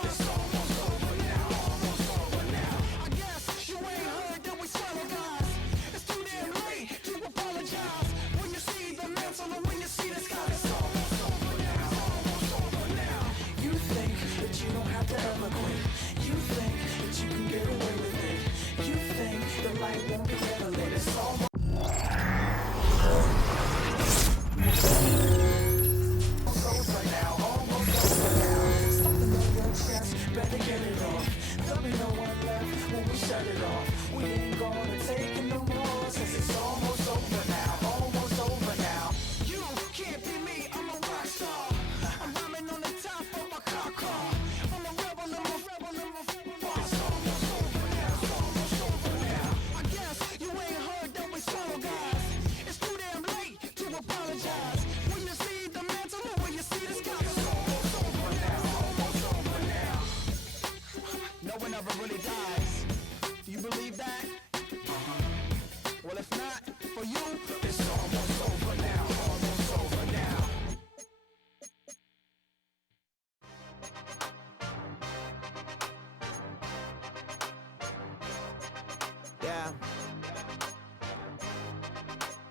It's almost over now. Almost over now. I guess you ain't heard that we swallow guys. It's too damn late to apologize. When you see the mantle or when you see the sky, it's almost over now. Almost over now. You think that you don't have to ever quit. You think that you can get away with it. You think the light won't be ever lit. It's almost over now. Almost over now. Something on your chest, better get it off. There'll be no one left when we shut it off. We ain't gonna take it no more since it's almost over now. Almost over now. You can't be me. I'm a rock star. I'm rhyming on the top of my car. I'm a rebel. It's almost over now. It's almost over now. I guess you ain't heard that we swallow guys. It's too damn late to apologize. When you see the mantle or when you see the sky, it's almost over now. Almost over now. No one ever really dies. Do you believe that? Well, if not, for you, it's almost over now. Almost over now. Yeah.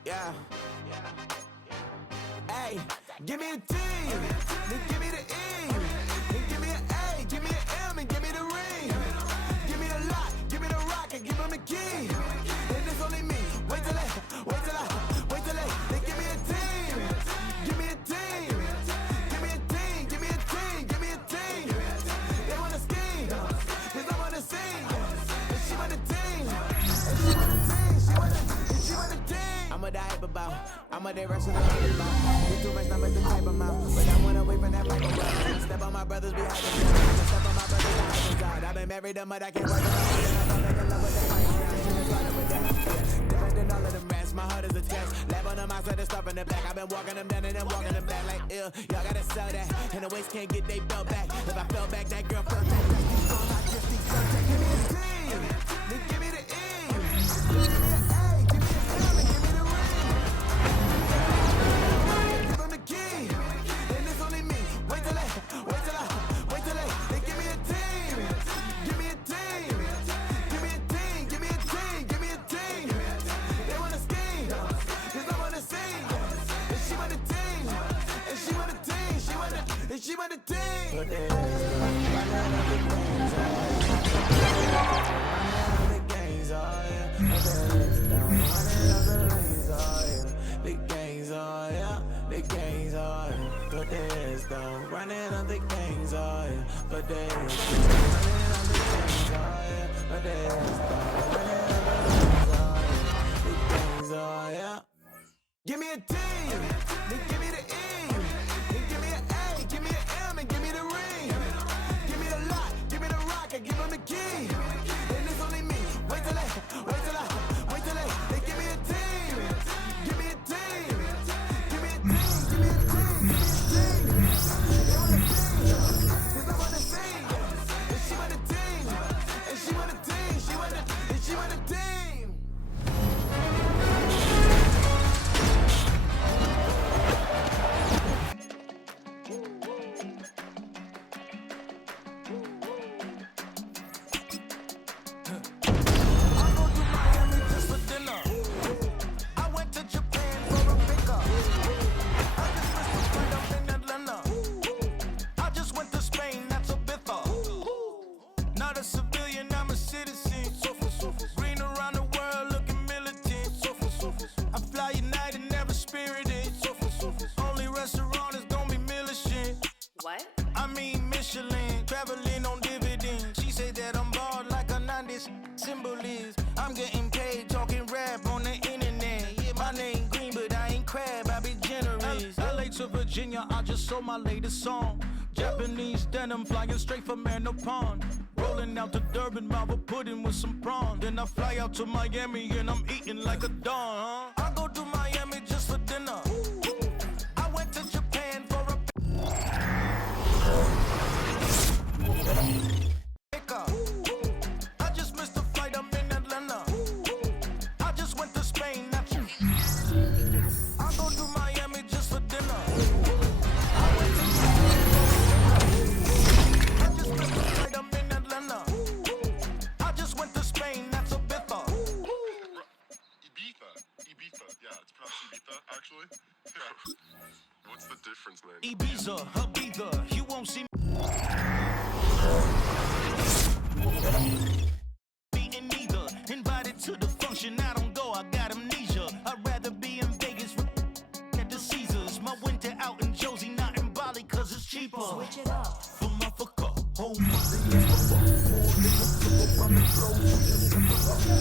Yeah. Hey, give me a T, then give me the E, then give me an A, give me an M, and give me the ring. Give me the lock, give me the rock, and give him the key. And it's only me. Wait till they, then give me a team. Give me a team. Give me a team, give me a team, give me a team. They wanna scheme, 'cause I wanna sing. And she want a team. And she want a team, she want a team. I'm a die about, I'm a day rushing the hype about. You too much numbers to type them out. But I wanna wait for that mic around. Step on my brothers behind the scenes. Step on my brothers behind the side. I've been married them, but I can't work it out. I'm in love with that mic around. She been started with that. Different than all of them rats. My heart is a test. Lab on them outside, stuff in the back. I've been walking them down and then walking them back like ill. Y'all gotta sell that. And the waist can't get they belt back. If I fell back, that girl felt back. Give me a team. Then give me the E. Give me the A. Give me the M. And give me the ring. Give him the key. And it's only me. Wait till they. Then give me a team. Give me a team. Give me a team. Give me a team. Give me a team. They wanna scheme, 'cause I wanna sing. And she want a team. And she want a team. She want a team. The gangs are, yeah. The gangs are, yeah. The gangs are, but there's though. Running on the gangs are, yeah. But there's running on the gangs are, yeah. But there's though. Running on the gangs are, yeah. Give me a T, then give me the E, then give me an A, give me an M, and give me the ring. Give me the lock, give me the rock, and give him the key. And it's only me. Wait till they, then give me a team. Give me a team. Give me a team. Give me a team. They wanna sing, 'cause I wanna sing. And she want a team. And she want a team. She want a team. to Virginia. Virginia, I just sold my latest song. Japanese denim flying straight from Manapon. Rolling out to Durban, mouth a pudding with some prawn. Then I fly out to Miami and I'm eating like a don, huh? I go to Miami just for dinner. I went to Japan for a pickup. I just missed a flight, I'm in Atlanta. I just went to Spain, that's you. I go to Miami just for dinner. Actually? Yeah. What's the difference, man? Ibiza, Ibiza, you won't see me beating either. Invited to the function, I don't go, I got amnesia. I'd rather be in Vegas at the Caesars. My winter out in Josie, not in Bali, cause it's cheaper. Switch it up. For my fucker, home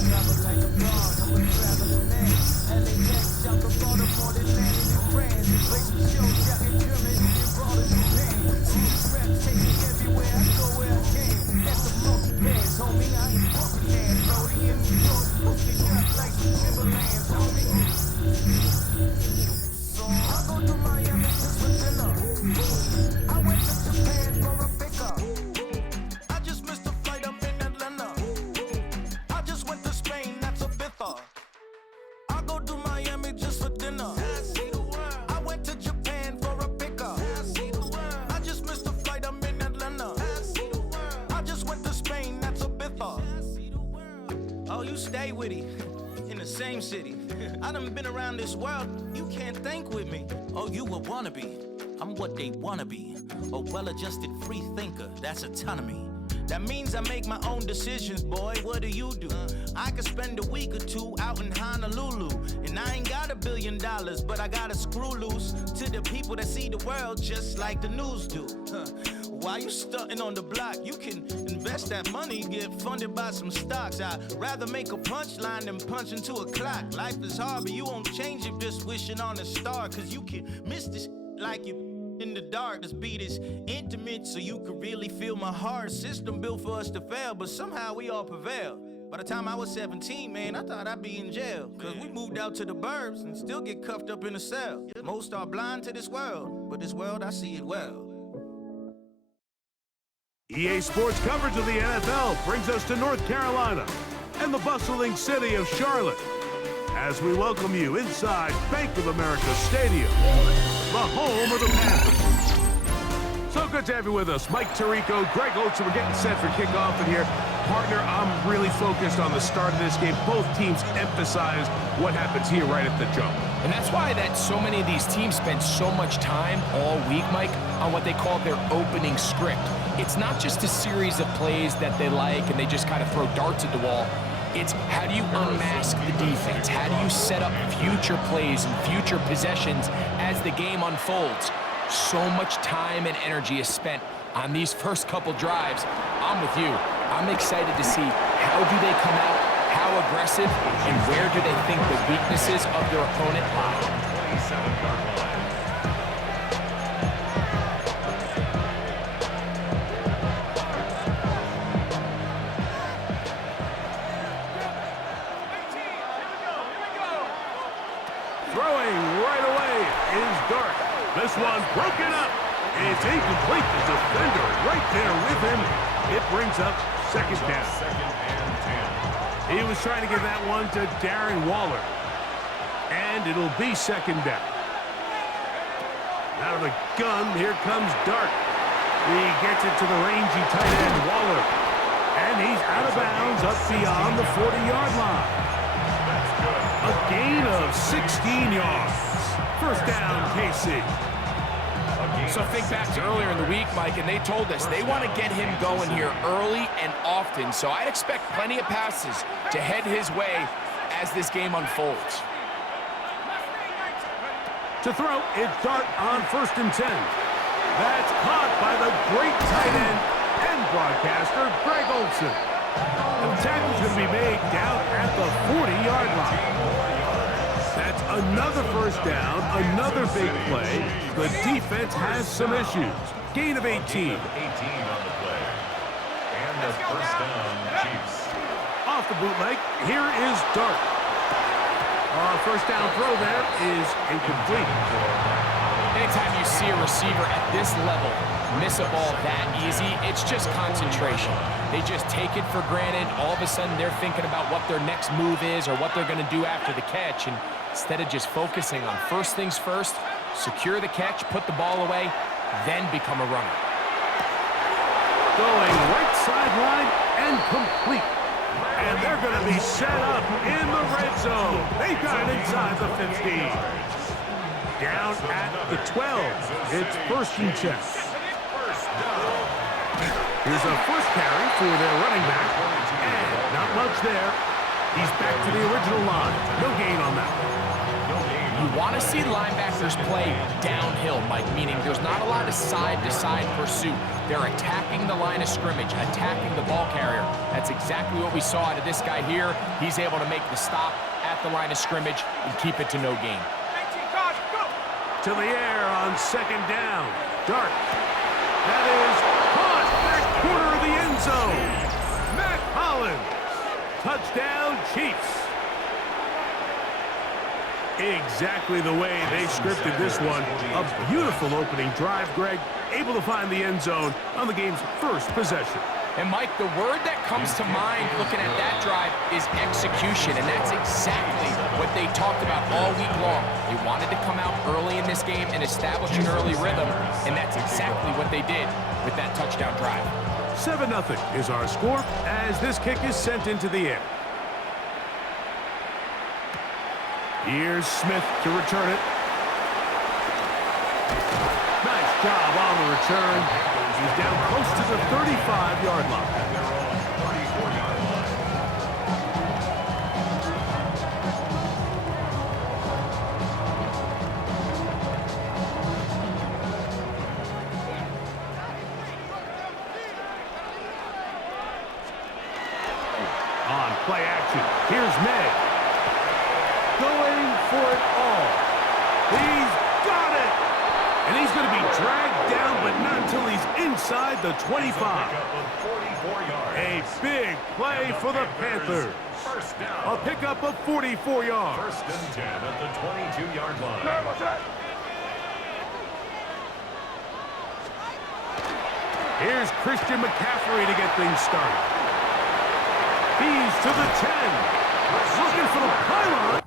travel like a blonde, I'm a traveling man. LAX, out the Baltimore, they landed in France. Play some shows out in Germany and brought it to Japan. See the rap, take me everywhere, I go where I can. That's the monkey pants, homie, I ain't fucking hands. Brody in New York, hooking up like some Timberlands, homie. So I go to Miami just for dinner. I went to Japan for a pickup. I just missed a flight, I'm in Atlanta. I just went to Spain, that's a bither. I go to Miami just for dinner. I see the world. I went to Japan for a pickup. I see the world. I just missed a flight, I'm in Atlanta. I see the world. I just went to Spain, that's a bither. I see the world. Oh, you stay with it. In the same city. I done been around this world, you can't think with me. Oh, you a wannabe. I'm what they wanna be. A well-adjusted free thinker, that's autonomy. That means I make my own decisions, boy, what do you do? I could spend a week or two out in Honolulu. And I ain't got $1 billion, but I got a screw loose to the people that see the world just like the news do. Why you stunting on the block? You can invest that money, get funded by some stocks. I'd rather make a punchline than punch into a clock. Life is hard, but you won't change it just wishing on a star. Cause you can miss this like you in the dark. This beat is intimate, so you can really feel my heart. System built for us to fail, but somehow we all prevail. By the time I was 17, man, I thought I'd be in jail. Cause we moved out to the burbs and still get cuffed up in a cell. Most are blind to this world, but this world, I see it well. EA Sports coverage of the NFL brings us to North Carolina and the bustling city of Charlotte as we welcome you inside Bank of America Stadium, the home of the Panthers. So good to have you with us. Mike Tirico, Greg Olson, we're getting set for kickoff in here. Partner, I'm really focused on the start of this game. Both teams emphasize what happens here right at the jump. And that's why so many of these teams spend so much time all week, Mike, on what they call their opening script. It's not just a series of plays that they like and they just kind of throw darts at the wall. It's how do you unmask the defense? How do you set up future plays and future possessions as the game unfolds? So much time and energy is spent on these first couple drives. I'm with you. I'm excited to see how do they come out, how aggressive, and where do they think the weaknesses of their opponent lie. 27-yard line. Throwing right away is Dart. This one broken up. It's incomplete. The defender right there with him. It brings up second down. Second and 10. He was trying to give that one to Darren Waller. And it'll be second down. Out of the gun, here comes Dart. He gets it to the rangy tight end, Waller. And he's out of bounds up beyond the 40-yard line. That's good. A gain of 16 yards. First down, KC. So think back to earlier in the week, Mike, and they told us they want to get him going here early and often. So I'd expect plenty of passes to head his way as this game unfolds. To throw, it's Dart on 1st and 10. That's caught by the great tight end and broadcaster, Greg Olson. The tackle's going to be made down at the 40-yard line. That's another first down, another big play. The defense has some issues. Gain of 18. 18 on the play. And the first down, Chiefs. Off the bootleg, here is Dart. First down throw there is incomplete. Anytime you see a receiver at this level miss a ball that easy, it's just concentration. They just take it for granted. All of a sudden, they're thinking about what their next move is or what they're going to do after the catch. And instead of just focusing on first things first, secure the catch, put the ball away, then become a runner. Going right sideline and complete. And they're going to be set up in the red zone. They got it inside the 15. Down at the 12. It's first and 10. Here's a first carry for their running back. And not much there. He's back to the original line. No gain on that. You want to see linebackers play downhill, Mike, meaning there's not a lot of side-to-side pursuit. They're attacking the line of scrimmage, attacking the ball carrier. That's exactly what we saw out of this guy here. He's able to make the stop at the line of scrimmage and keep it to no gain. To the air on second down. Dart. That is caught back corner of the end zone. Matt Hollins. Touchdown, Chiefs. Exactly the way they scripted this one. A beautiful opening drive, Greg. Able to find the end zone on the game's first possession. And, Mike, the word that comes to mind looking at that drive is execution, and that's exactly what they talked about all week long. They wanted to come out early in this game and establish an early rhythm, and that's exactly what they did with that touchdown drive. 7-0 is our score as this kick is sent into the air. Here's Smith to return it. Nice job on the return. He's down close to the 35-yard line. On play action, here's May. Going for it all. He's got it! And he's going to be dragged down, but not until he's inside the 25. A big play for the Panthers. A pickup of 44 yards. First and 10 at the 22-yard line. Here's Christian McCaffrey to get things started. He's to the 10. Looking for the pylon.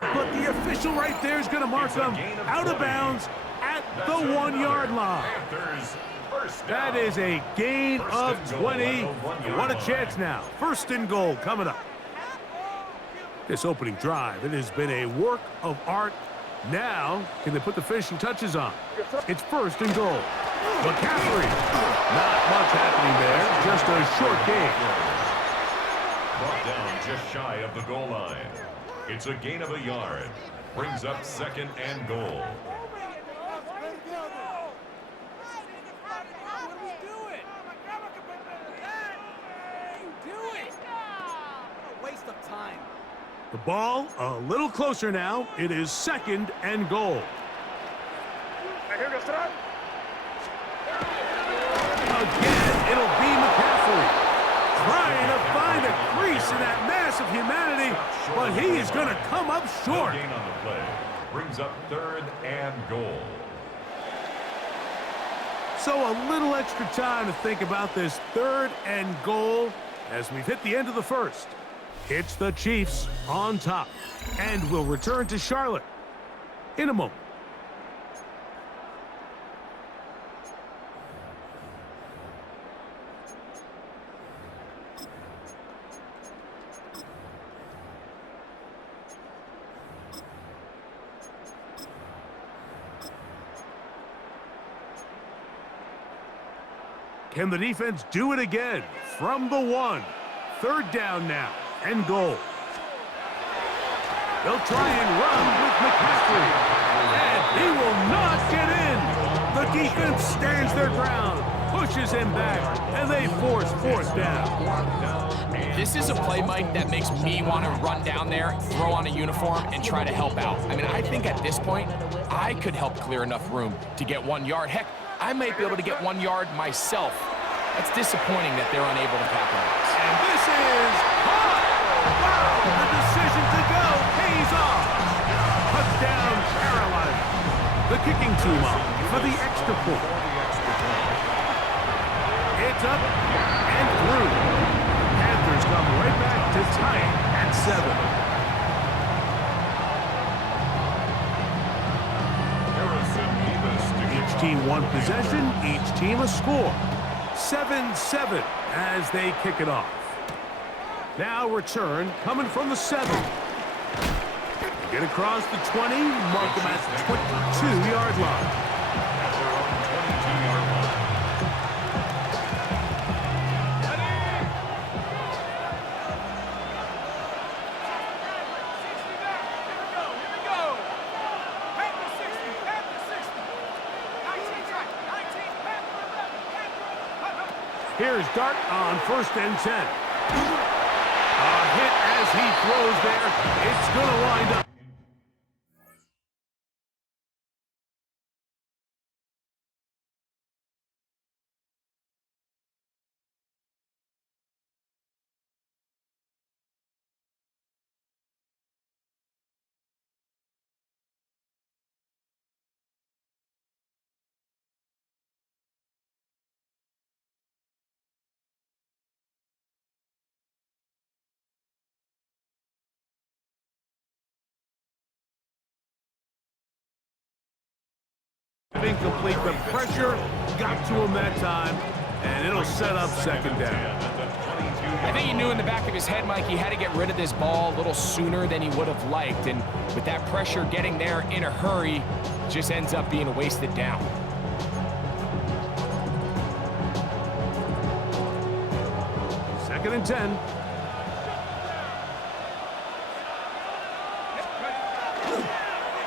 But the official right there is going to mark them out of bounds at the 1-yard line. That is a gain of 20. What a chance now. First and goal coming up. This opening drive, it has been a work of art. Now, can they put the finishing touches on? It's first and goal. McCaffrey. Not much happening there. Just a short gain. Brought down just shy of the goal line. It's a gain of a yard. Brings up second and goal. Waste of time. The ball a little closer now. It is second and goal. Again, it'll be McCaffrey. Trying to find a crease in that mass of humanity, but he is going to come up short. Gain on the play. Brings up third and goal. So a little extra time to think about this third and goal as we've hit the end of the first. It's the Chiefs on top, and we'll return to Charlotte in a moment. Can the defense do it again? From the 1. 3rd down now, and goal. They'll try and run with McCaffrey. And he will not get in. The defense stands their ground, pushes him back, and they force 4th down. This is a play, Mike, that makes me want to run down there, throw on a uniform, and try to help out. I mean, I think at this point, I could help clear enough room to get 1 yard. Heck, I might be able to get 1 yard myself. It's disappointing that they're unable to capitalize. And this is high. Wow, the decision to go pays off. Touchdown, Carolina. The kicking team up for the extra point. It's up and through. Panthers come right back to tie it at 7. Each team 1 possession, each team a score. 7-7 as they kick it off. Now return coming from the 7. Get across the 20, mark them at the 22-yard line. At their own 22-yard line. Here's Dart on 1st and 10. A hit as he throws there. It's going to wind up. Incomplete. The pressure got to him that time, and it'll set up 2nd down. I think he knew in the back of his head, Mike, he had to get rid of this ball a little sooner than he would have liked. And with that pressure getting there in a hurry, just ends up being a wasted down. Second and 10.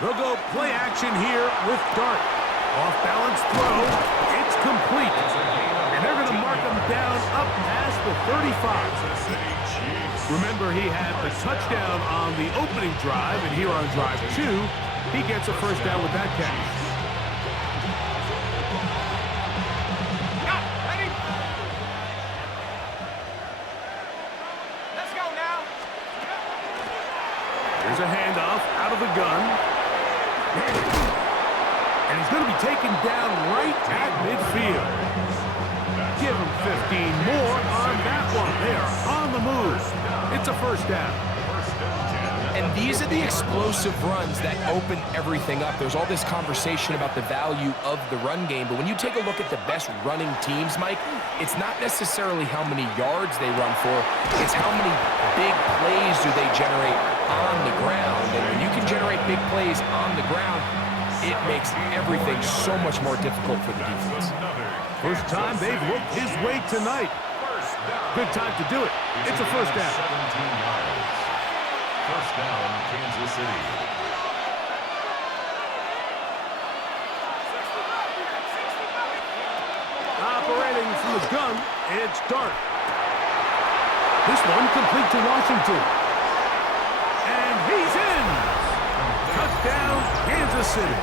They'll go play action here with Dart. Off-balance throw. It's complete. And they're going to mark him down up past the 35. Remember, he had the touchdown on the opening drive, and here on drive 2, he gets a 1st down with that catch. Ready? Let's go now. Here's a handoff out of the gun. And he's going to be taken down right at midfield. Give him 15 more on that one. They are on the move. It's a 1st down. And these are the explosive runs that open everything up. There's all this conversation about the value of the run game, but when you take a look at the best running teams, Mike, it's not necessarily how many yards they run for, it's how many big plays do they generate on the ground. And when you can generate big plays on the ground, it makes everything so much more difficult for the defense. First time they've looked his way tonight. Good time to do it. It's a 1st down. 17 yards. 1st down, Kansas City. Operating from the gun, it's Dart. This one complete to Washington. And he's in. Touchdown, Kansas City.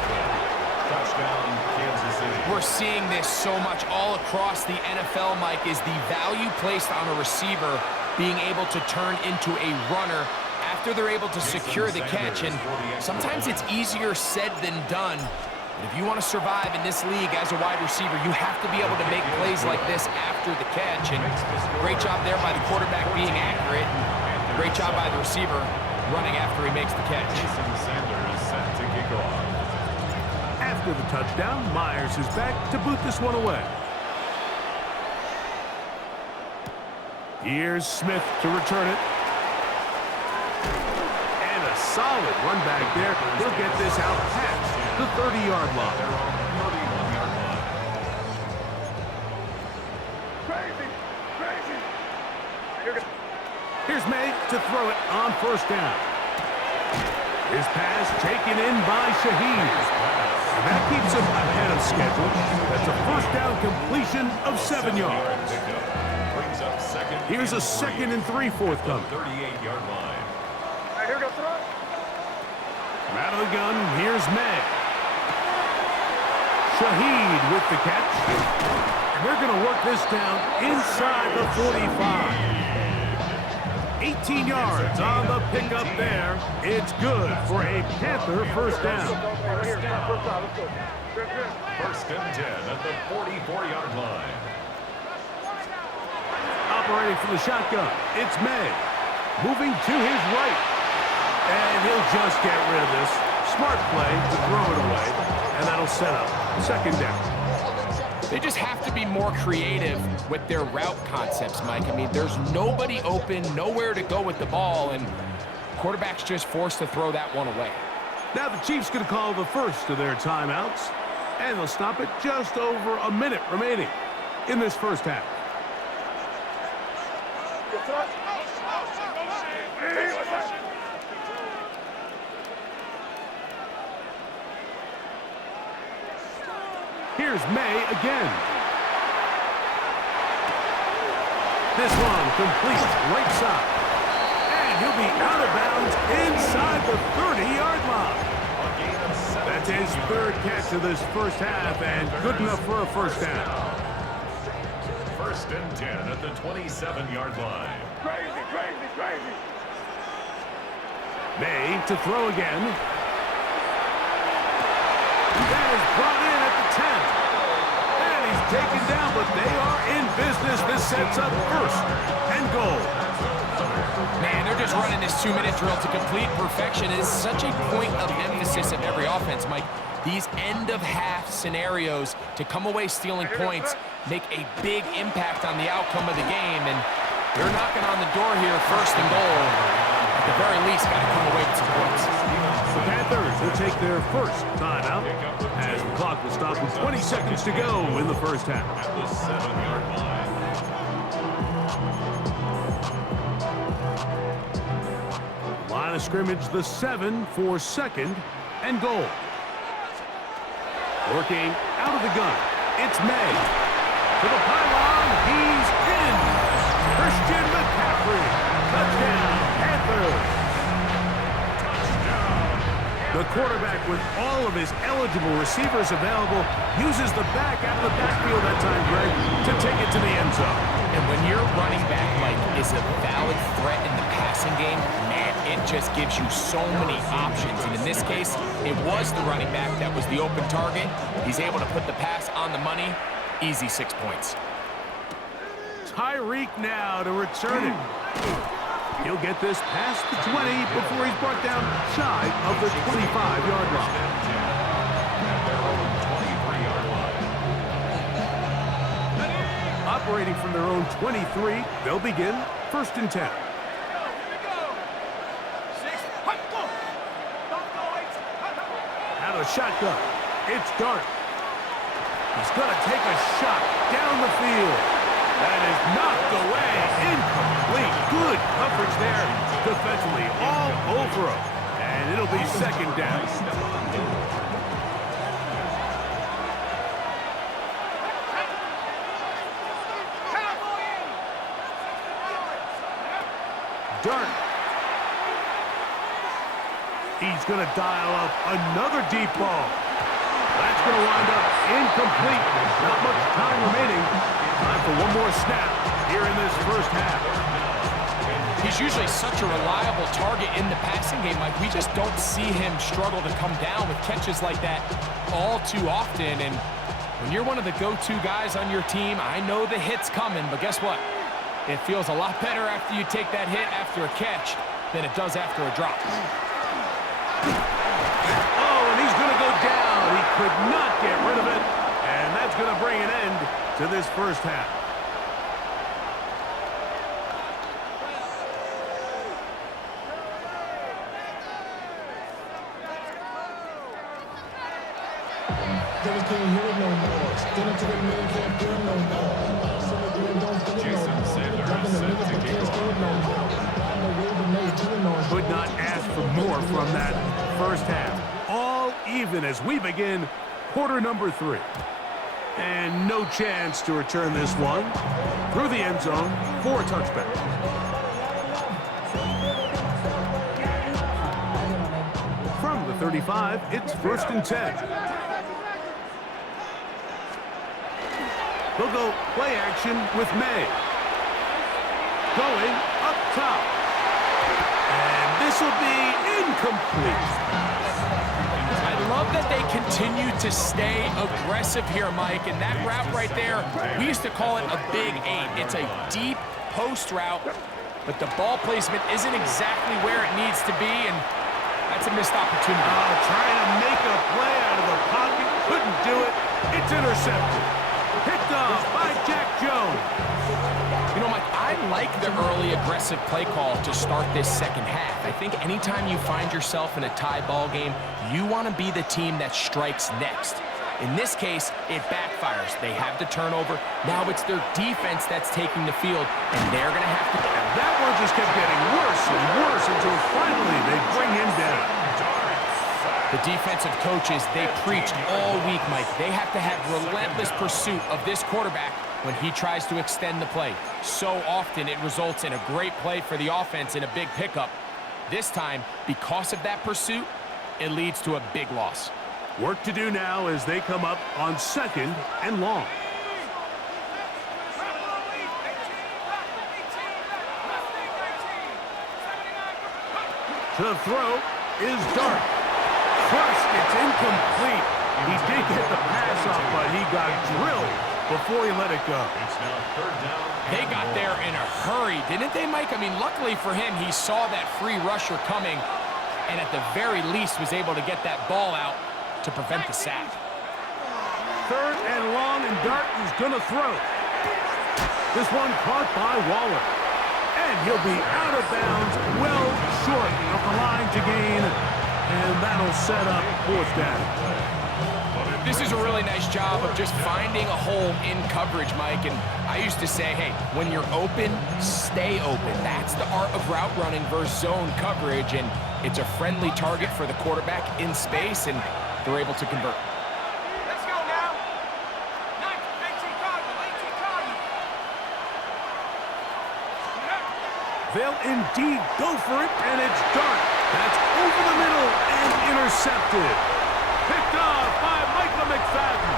Touchdown, Kansas City. We're seeing this so much all across the NFL, Mike, is the value placed on a receiver being able to turn into a runner after they're able to secure the catch. And sometimes it's easier said than done. But if you want to survive in this league as a wide receiver, you have to be able to make plays like this after the catch. And great job there by the quarterback being accurate. Great job by the receiver running after he makes the catch. Jason Sanders set to kick off. After the touchdown, Myers is back to boot this one away. Here's Smith to return it. And a solid run back there. He'll get this out past the 30-yard line. Here's May to throw it on first down. His pass taken in by Shaheed. And that keeps him ahead of schedule. That's a first down completion of 7 yards. Here's a 2nd and 3 forthcoming. 38-yard line. From out of the gun, here's May. Shaheed with the catch. And they're going to work this down inside the 45. 18 yards on the pickup there. It's good for a Panther first down. First and 10 at the 44-yard line. Operating from the shotgun, it's May. Moving to his right. And he'll just get rid of this. Smart play to throw it away. And that'll set up 2nd down. They just have to be more creative with their route concepts, Mike. I mean, there's nobody open, nowhere to go with the ball, and quarterback's just forced to throw that one away. Now the Chiefs going to call the first of their timeouts, and they'll stop it just over a minute remaining in this first half. Here's May again. This one complete right side. And he'll be out of bounds inside the 30-yard line. That's his 3rd catch of this first half and good enough for a first down. First and 10 at the 27-yard line. Crazy. May to throw again. That is brought in at the 10. And he's taken down, but they are in business. This sets up 1st and goal. Man, they're just running this 2-minute drill to complete perfection. It is such a point of emphasis of every offense, Mike. These end-of-half scenarios to come away stealing points make a big impact on the outcome of the game. And they're knocking on the door here, 1st and goal. At the very least, got to come away with some points. The Panthers will take their first timeout as the clock will stop with 20 seconds to go in the first half. At the 7-yard line. Line of scrimmage, the 7 for 2nd and goal. Working out of the gun, it's May. To the pylon, he's in. Christian McCaffrey, touchdown, Panthers. The quarterback, with all of his eligible receivers available, uses the back out of the backfield that time, Greg, to take it to the end zone. And when your running back, Mike, is a valid threat in the passing game, man, it just gives you so many options. And in this case, it was the running back that was the open target. He's able to put the pass on the money. Easy 6 points. Tyreek now to return it. He'll get this past the 20 before he's brought down shy of the 25-yard line. Operating from their own 23, they'll begin 1st and 10. Out of the shotgun, it's Dart. He's going to take a shot down the field. That is knocked away, incomplete. Good coverage there defensively, all over him. And it'll be 2nd down. Dart. He's going to dial up another deep ball. That's going to wind up incomplete. Not much time remaining. Time for one more snap here in this first half. He's usually such a reliable target in the passing game. Like, we just don't see him struggle to come down with catches like that all too often. And when you're one of the go-to guys on your team, I know the hit's coming, but guess what? It feels a lot better after you take that hit after a catch than it does after a drop. Oh, and he's going to go down. He could not get rid of it. And that's going to bring an end to this first half. They was getting hit no more. Get into the main camp, no more. Jason Sanders set to kick off. Could not ask for more from that first half. All even as we begin quarter number 3. And no chance to return this one through the end zone for a touchback. From the 35, it's 1st and 10. They'll go play action with May. Going up top. And this will be incomplete. I love that they continue to stay aggressive here, Mike, and that route right there, we used to call it a big 8. It's a deep post route, but the ball placement isn't exactly where it needs to be, and that's a missed opportunity. Trying to make a play out of the pocket, couldn't do it. It's intercepted. Picked off by Jack Jones. You know, Mike, I like the early aggressive play call to start this second half. I think anytime you find yourself in a tie ball game, you want to be the team that strikes next. In this case, it backfires. They have the turnover. Now it's their defense that's taking the field, and they're going to have to... And that one just kept getting worse and worse until finally they bring him down. The defensive coaches, they preached all week, Mike. They have to have relentless pursuit of this quarterback when he tries to extend the play. So often it results in a great play for the offense and a big pickup. This time, because of that pursuit, it leads to a big loss. Work to do now as they come up on 2nd and long. To throw is Dart. First, it's incomplete. He did get the pass off, but he got drilled before he let it go. It's now 3rd down. They got there in a hurry, didn't they, Mike? I mean, luckily for him, he saw that free rusher coming and at the very least was able to get that ball out to prevent the sack. 3rd and long, and Dart is going to throw. This one caught by Waller. And he'll be out of bounds, well short of the line to gain, and that'll set up 4th down. This is a really nice job of just finding a hole in coverage, Mike. And I used to say, hey, when you're open, stay open. That's the art of route running versus zone coverage, and it's a friendly target for the quarterback in space, and they're able to convert. Let's go now. 18 Cardinal, 18 Cardinal. They'll indeed go for it, and it's Dart. That's over the middle and intercepted. Picked off by Michael McFadden.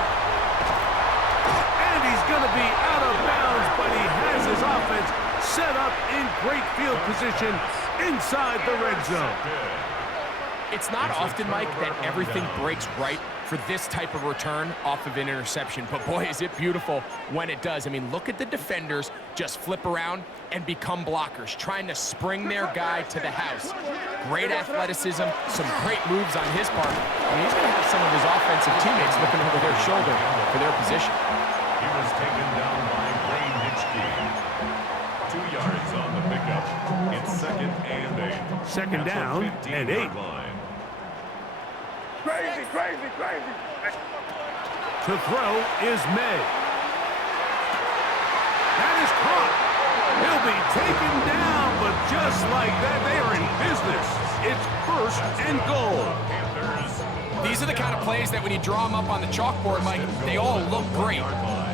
And he's going to be out of bounds, but he has his offense set up in great field position inside the red zone. It's not often, Mike, that everything breaks right for this type of return off of an interception. But boy, is it beautiful when it does. I mean, look at the defenders just flip around and become blockers, trying to spring their guy to the house. Great athleticism, some great moves on his part. I mean, he's going to have some of his offensive teammates looking over their shoulder for their position. He was taken down by Wayne Hitchkey. 2 yards on the pickup. It's 2nd and 8. Second down and 8. Crazy, crazy, crazy. To throw is May. That is caught. He'll be taken down, but just like that, they are in business. It's 1st and goal. These are the kind of plays that when you draw them up on the chalkboard, Mike, they all look great.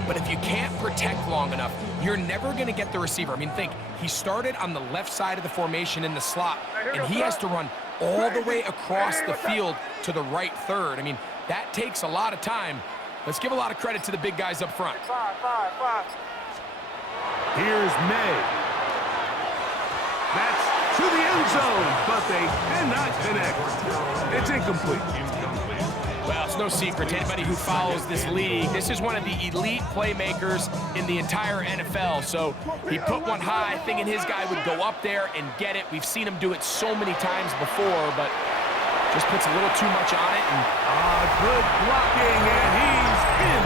But if you can't protect long enough, you're never going to get the receiver. I mean, think, he started on the left side of the formation in the slot, and he has to run all the way across the field to the right third. I mean, that takes a lot of time. Let's give a lot of credit to the big guys up front. Here's May. That's to the end zone, but they cannot connect. It's incomplete. Well, it's no secret to anybody who follows this league. This is one of the elite playmakers in the entire NFL. So he put one high, thinking his guy would go up there and get it. We've seen him do it so many times before, but just puts a little too much on it. And good blocking, and he's in.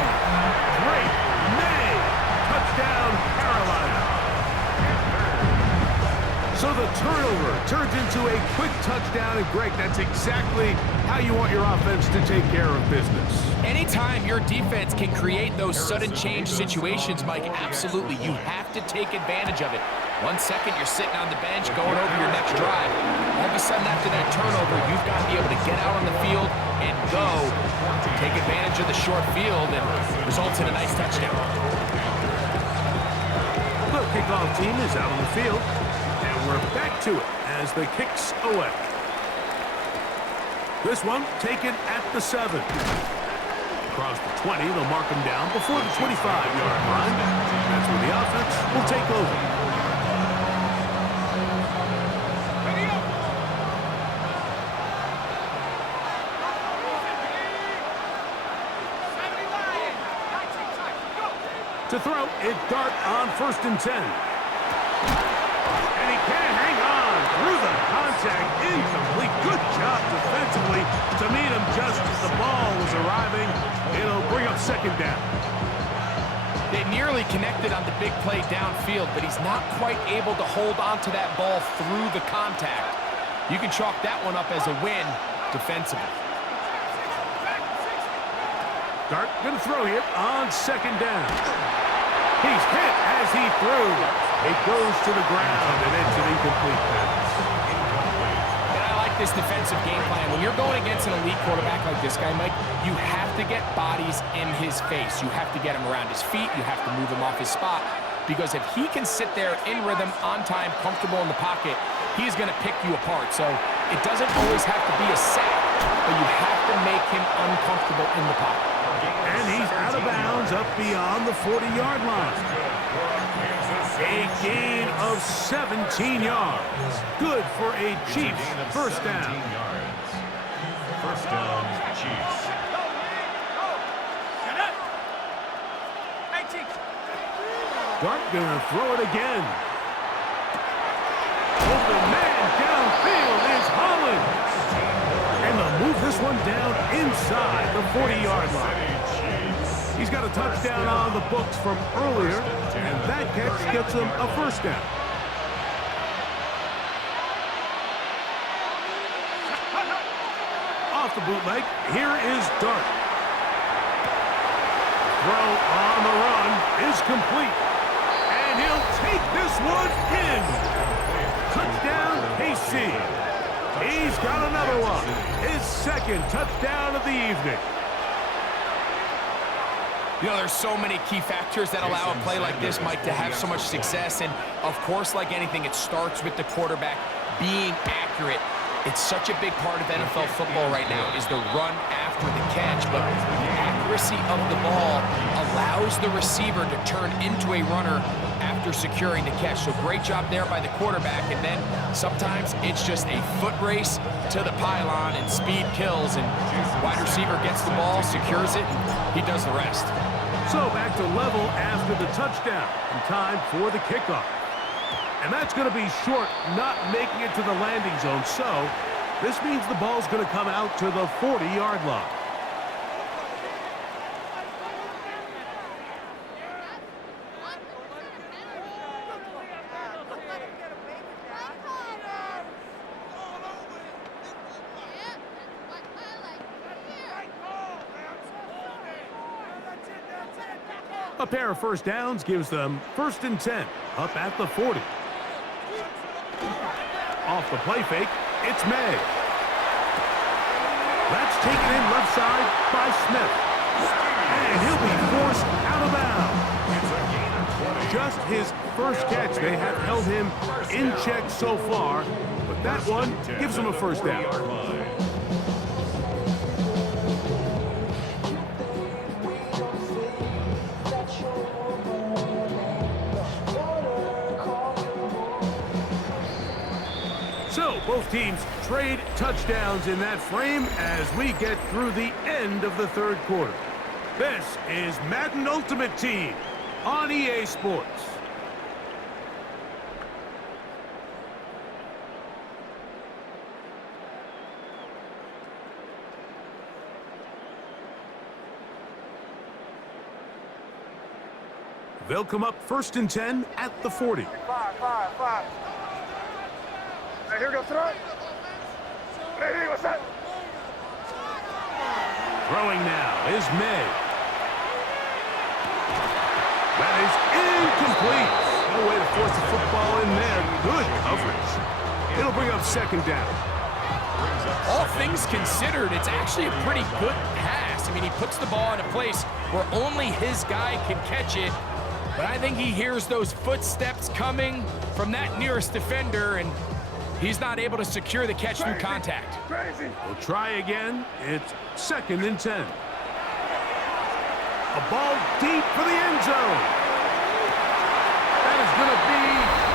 Great May. Touchdown, Carolina. So the turnover turns into a quick touchdown, and Greg, that's exactly how you want your offense to take care of business. Anytime your defense can create those sudden change situations, Mike, absolutely, you have to take advantage of it. 1 second, you're sitting on the bench going over your next drive. All of a sudden, after that turnover, you've got to be able to get out on the field and go, take advantage of the short field, and results in a nice touchdown. The kickoff team is out on the field, and we're back to it as the kick's away. This one taken at the 7. Across the 20, they'll mark him down before the 25-yard line. That's where the offense will take over. To throw, it's Dart on 1st and 10. And he can't hang on through the contact. Incomplete. Good job defensively to meet him just as the ball was arriving. It'll bring up 2nd down. They nearly connected on the big play downfield, but he's not quite able to hold on to that ball through the contact. You can chalk that one up as a win defensively. Dart going to throw here on 2nd down. He's hit as he threw. It goes to the ground, and it's an incomplete pass. And I like this defensive game plan. When you're going against an elite quarterback like this guy, Mike, you have to get bodies in his face. You have to get him around his feet. You have to move him off his spot. Because if he can sit there in rhythm, on time, comfortable in the pocket, he's going to pick you apart. So it doesn't always have to be a sack, but you have to make him uncomfortable in the pocket. And he's out of bounds up beyond the 40-yard line. A gain of 17 yards. Good for a Chiefs first down. First down, Chiefs. Dart gonna throw it again. Open man downfield is Holland. And they'll move this one down inside the 40-yard line. He's got a touchdown on the books from earlier, and that catch gets him a first down. Off the bootleg, here is Dart. Throw on the run is complete, and he'll take this one in. Touchdown, KC. He's got another one. His 2nd touchdown of the evening. You know, there's so many key factors that allow a play like this, Mike, to have so much success. And, of course, like anything, it starts with the quarterback being accurate. It's such a big part of NFL football right now is the run after the catch. But the accuracy of the ball allows the receiver to turn into a runner after securing the catch. So great job there by the quarterback. And then sometimes it's just a foot race to the pylon and speed kills. And wide receiver gets the ball, secures it, and he does the rest. So back to level after the touchdown, and time for the kickoff. And that's going to be short, not making it to the landing zone. So this means the ball's going to come out to the 40-yard line. A pair of first downs gives them 1st and 10, up at the 40. Off the play fake, it's May. That's taken in left side by Smith. And he'll be forced out of bounds. Just his first catch. They have held him in check so far, but that one gives him a first down. So both teams trade touchdowns in that frame as we get through the end of the 3rd quarter. This is Madden Ultimate Team on EA Sports. They'll come up 1st and 10 at the 40. here we go, throw it. Hey, what's that? Throwing now is May. That is incomplete. No way to force the football in there. Good coverage. It'll bring up second down. All things considered, it's actually a pretty good pass. I mean, he puts the ball in a place where only his guy can catch it. But I think he hears those footsteps coming from that nearest defender, and he's not able to secure the catch through contact. We'll try again. It's 2nd and 10. A ball deep for the end zone. That is going to be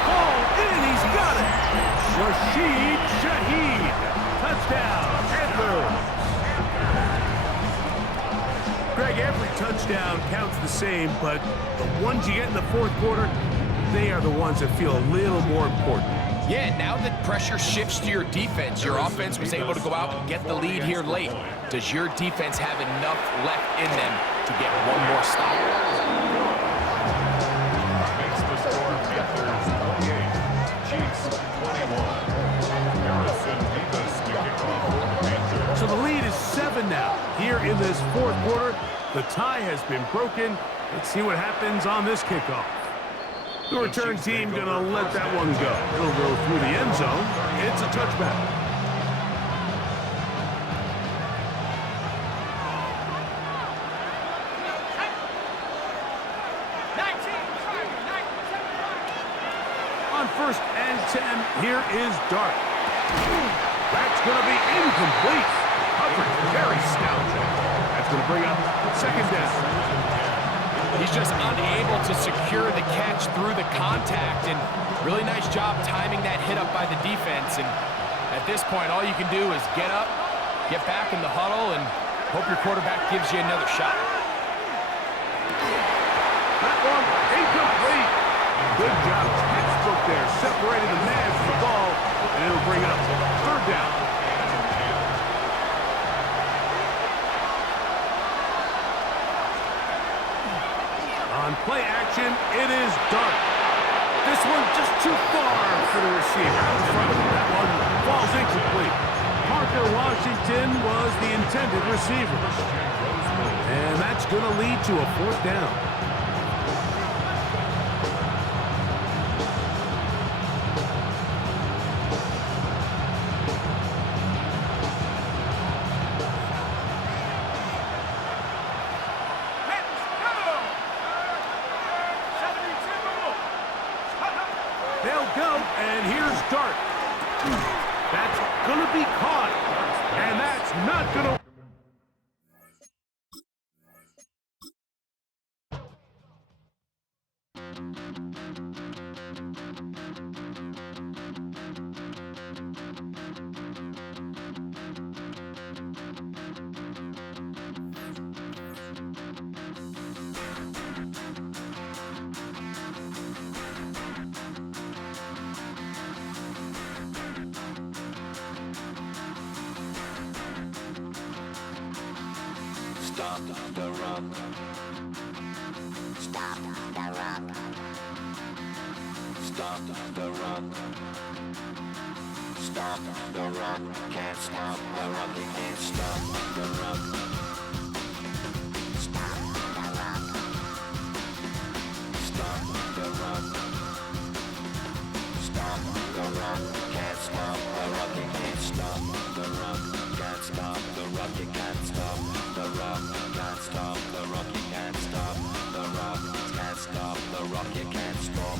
ball in. He's got it. Rashid Shaheed. Touchdown, Panthers. Greg, every touchdown counts the same, but the ones you get in the fourth quarter, they are the ones that feel a little more important. Yeah, now that pressure shifts to your defense, your offense was able to go out and get the lead here late. Does your defense have enough left in them to get one more stop? Makes the score Panthers 28, Chiefs 21. Harrison Vivas to kick off for the Panthers. So the lead is 7 now. Here in this fourth quarter, the tie has been broken. Let's see what happens on this kickoff. The return team gonna let that one go. It'll go through the end zone. It's a touchback. On 1st and 10, here is Dart. That's gonna be incomplete. Coverage very stout. That's gonna bring up second down. He's just unable to secure the catch through the contact, and really nice job timing that hit up by the defense. And at this point, all you can do is get up, get back in the huddle, and hope your quarterback gives you another shot. That one incomplete. Good job, textbook there, separating the man from the ball, and it'll bring up 3rd down. On play action, it is Dart. This one just too far for the receiver. In front of him. That one falls incomplete. Parker Washington was the intended receiver. And that's going to lead to a 4th down. They'll go, and here's Dart. That's going to be caught, and that's not going to... Stop the run. Stop the run. Stop the run. Stop the run. Can't stop the run. You can't stop the run. Stop the run. Stop the run. Stop the run. Can't stop the run. You can't stop the run. Can't stop the run. You can't stop the run. Can't stop the rock. You can't stop the rock. Can't stop the rock. You can't stop.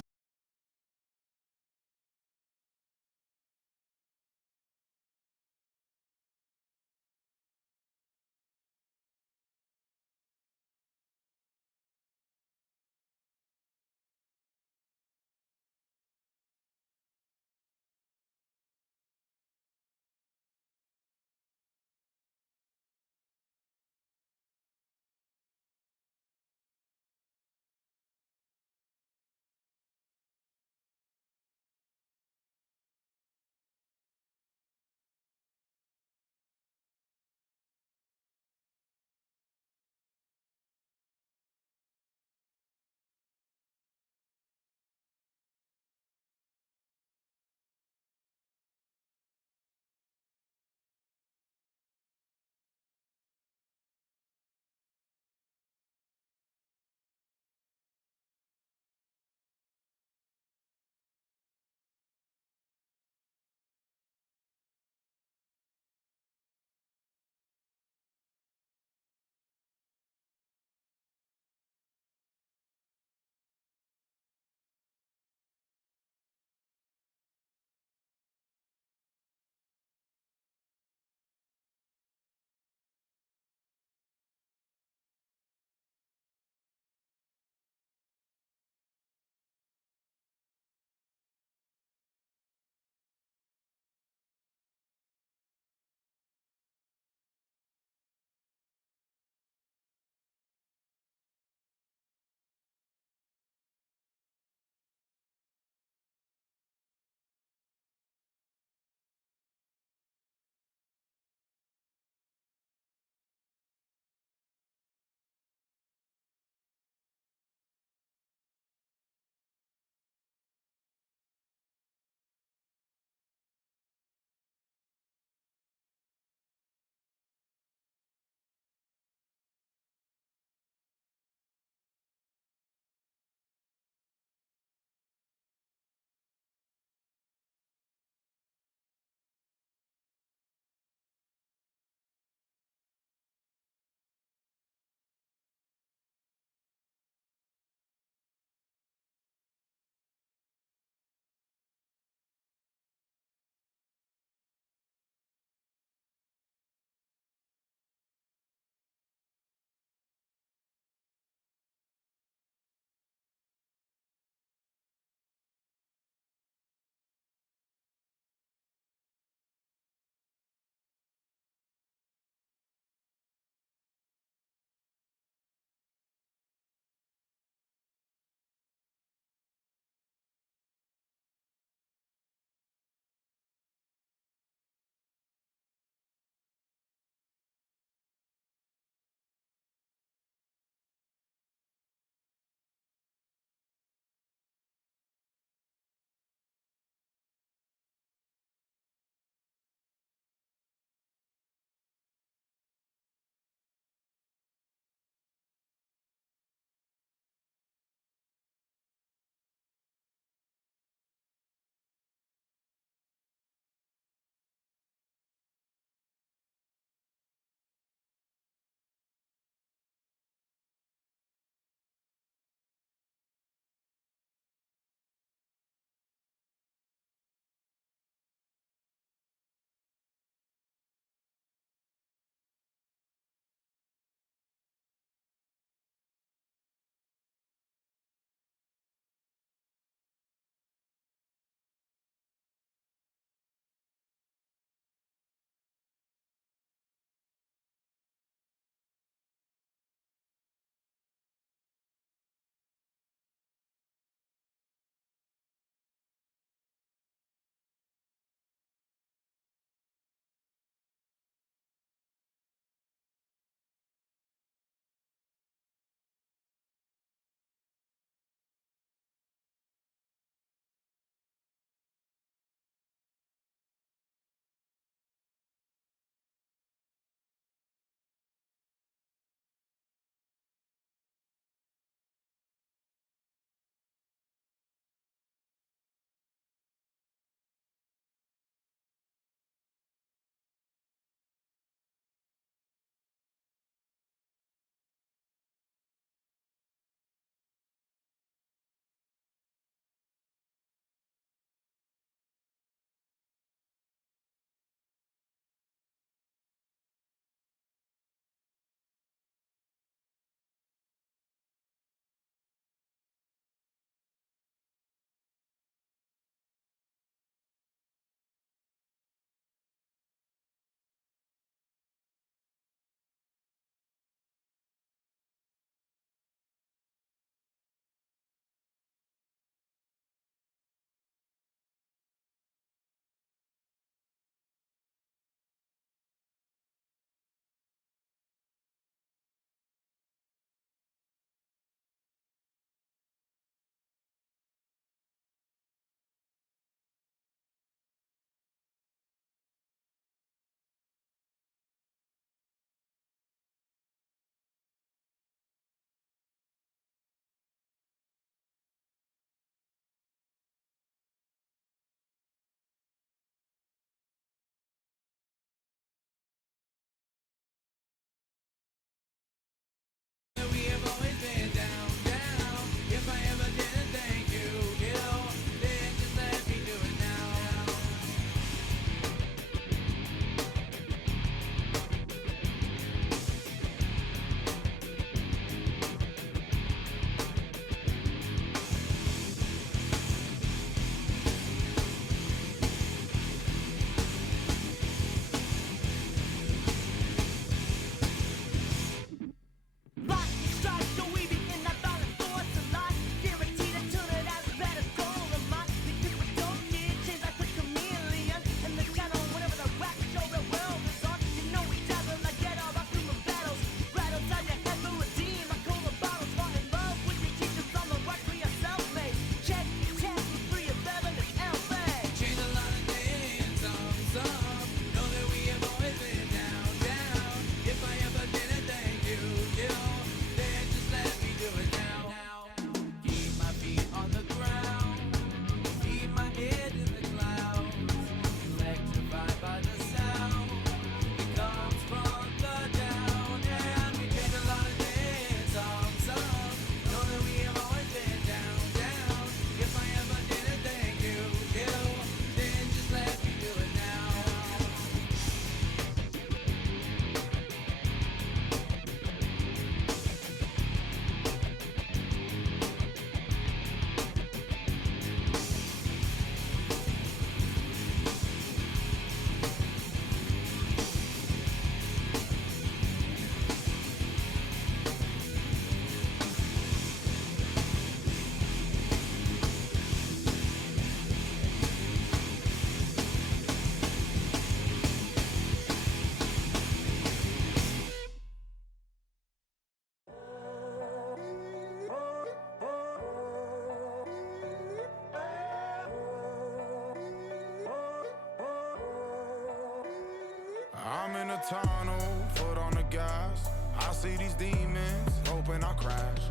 tunnel, foot on the gas. I see these demons, hoping I crash.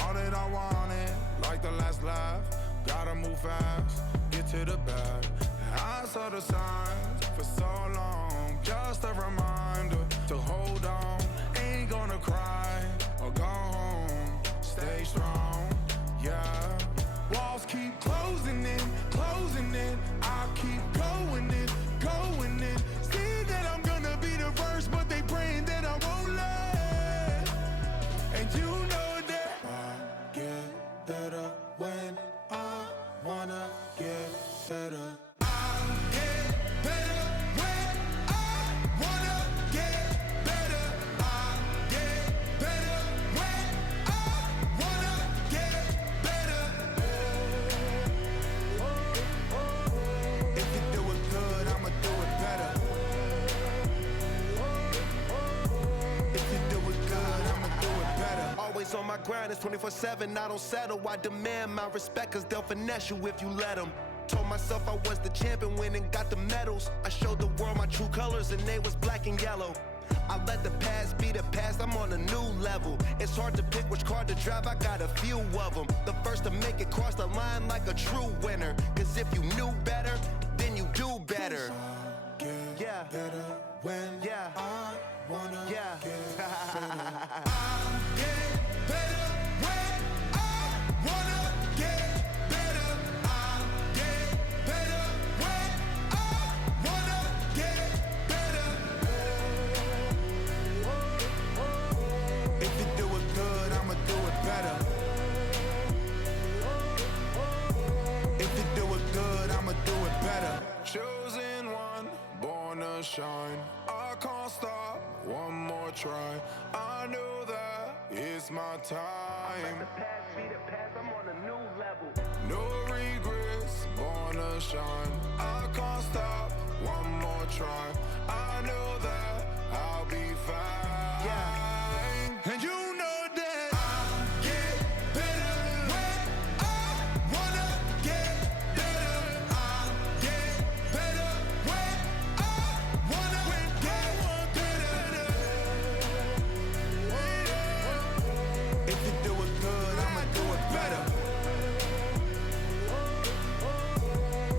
All that I wanted, like the last laugh. Gotta move fast, get to the bag. I saw the signs for so long, just a reminder to hold on. Ain't gonna cry or go home, stay strong, yeah. Walls keep closing in, I keep going in, going in. See that I'm gonna be the first, but they praying that I won't let. And you know that I get better when I wanna get better. I get better when I wanna get better. I get better when I wanna get better. If you do it good, I'ma do it better. If you do it good, I'ma do it better. Always on my grind, it's 24/7, I don't settle. I demand my respect, cause they'll finesse you if you let them. Told myself I was the champion, went and got the medals. I showed the world my true colors and they was black and yellow. I let the past be the past, I'm on a new level. It's hard to pick which car to drive, I got a few of them. The first to make it cross the line like a true winner. Cause if you knew better, then you do better. Yeah. Better when I wanna get better. I get better when I wanna get better. I get better when I wanna get better. If you do it good, I'ma do it better. If you do it good, I'ma do it better. Chosen one, born to shine. I can't stop, one more try. I know that it's my time. Let the past be the past, I'm on a new level. No regrets, born to shine. I can't stop, one more try. I know that I'll be fine. Yeah. And you know that I get better when I wanna get better. I get better when I wanna get better. If you do it good, I'ma do it better.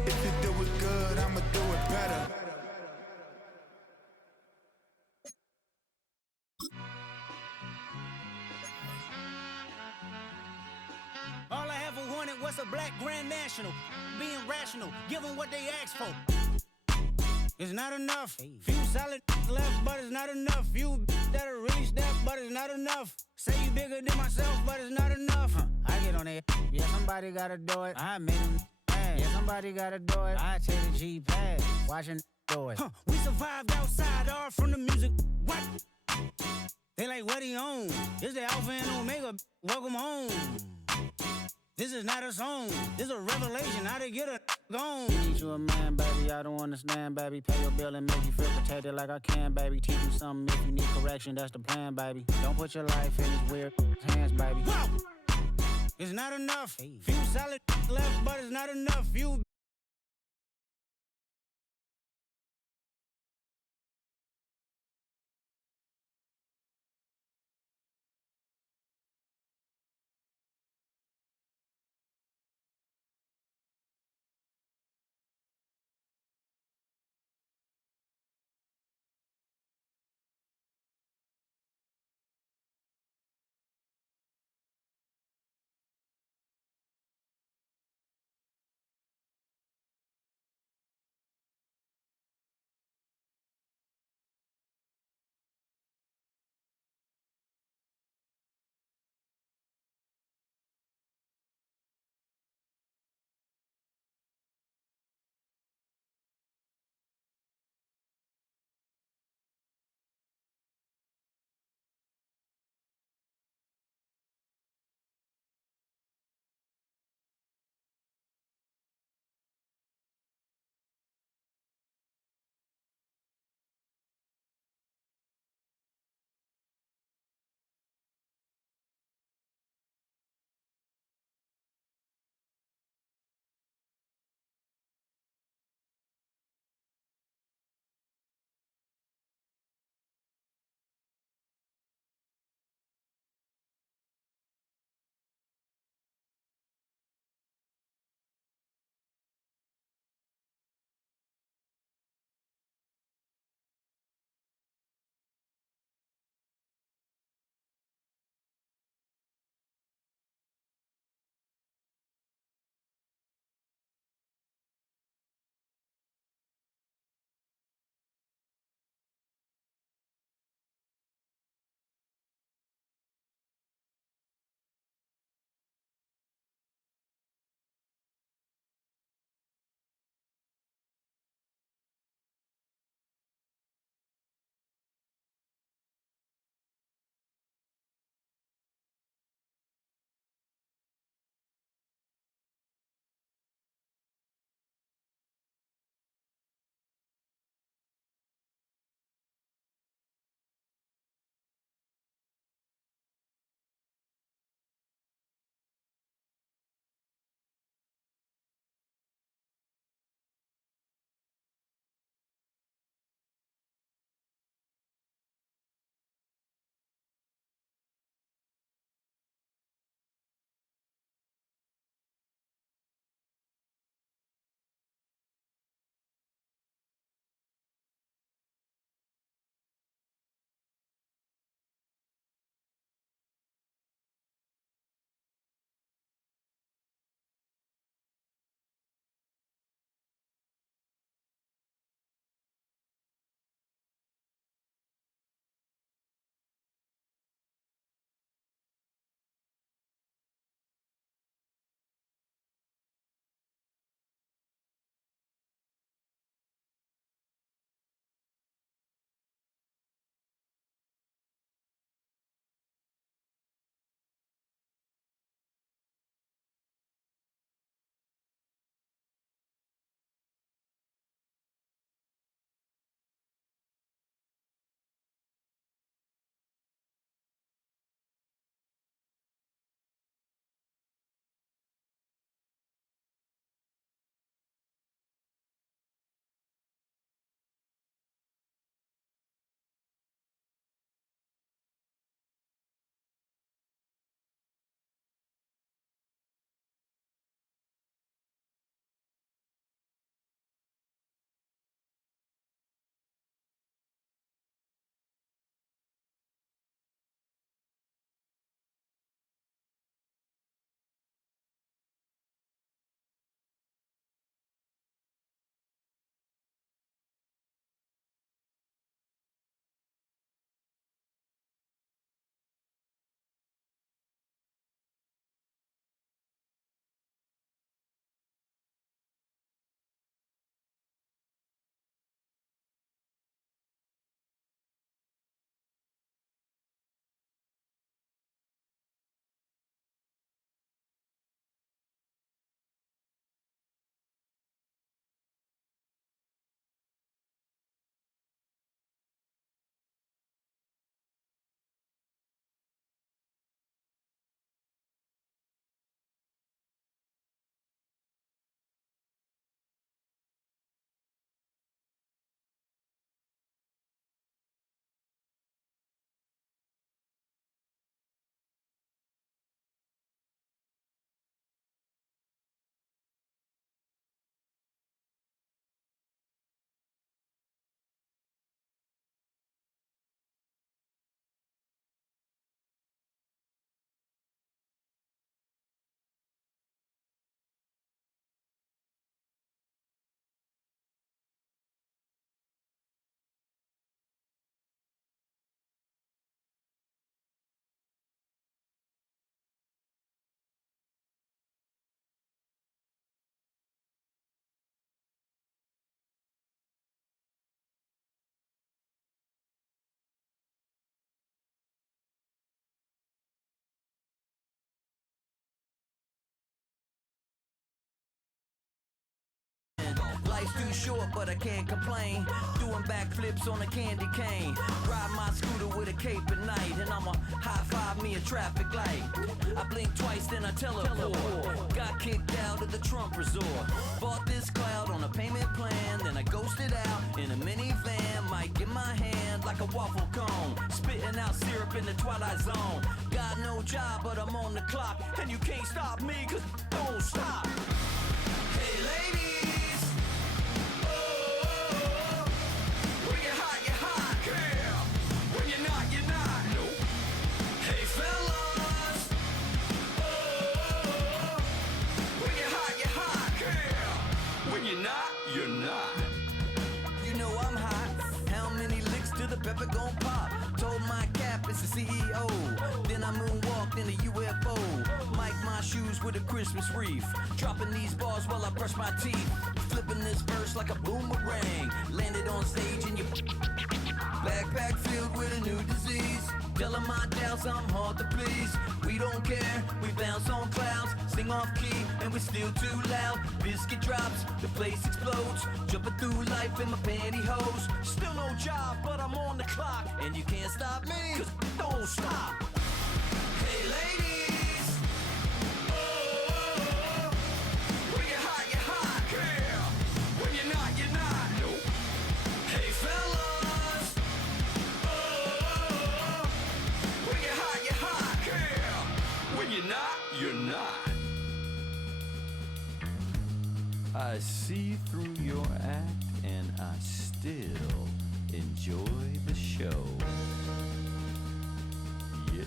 If you do it good, I'ma do it better. All I ever wanted was a black grand national. Being rational, give them what they asked for. It's not enough. Few solid left, but it's not enough. Few that'll reach that, but it's not enough. Say you bigger than myself, but it's not enough. I get on it. Yeah, somebody gotta do it. I made them mad. Yeah, somebody gotta do it. I take the G-pad, watching do it. We survived outside, all from the music. What? They like, what he on? This the Alpha and Omega. Welcome home. This is not a song. This is a revelation. How to get a gone. Teach you a man, baby. I don't understand, baby. Pay your bill and make you feel protected like I can, baby. Teach you something if you need correction. That's the plan, baby. Don't put your life in these weird hands, baby. Whoa! It's not enough. Few solid left, but it's not enough. Few too short, but I can't complain. Doing backflips on a candy cane. Ride my scooter with a cape at night, and I'ma high-five me a traffic light. I blink twice, then I teleport. Got kicked out of the Trump resort. Bought this cloud on a payment plan, then I ghosted out in a minivan. Mic in my hand like a waffle cone, spitting out syrup in the twilight zone. Got no job, but I'm on the clock, and you can't stop me, cause don't stop. Hey ladies, oh, when you're hot, girl. When you're not, nope. Hey fellas, oh, when you're hot, girl. When you're not, you're not. You know I'm hot. How many licks till the pepper gon' pop? Told my cap it's the CEO. Then I moonwalked in a UFO. Mic my shoes with a Christmas wreath. Dropping these bars while I brush my teeth. Flipping this verse like a boomerang. Landed on stage in your backpack filled with a new disease. Telling my doubts I'm hard to please. We don't care, we bounce on clouds. Sing off key and we're still too loud. Biscuit drops, the place explodes. Jumping through life in my pantyhose. Still no job, but I'm on the clock. And you can't stop me, cause don't stop. Hey ladies, oh, when you're hot, girl. When you're not, nope. Hey fellas, oh, when you're hot, girl. When you're not, you're not. I see through your act and I still enjoy the show. Yeah.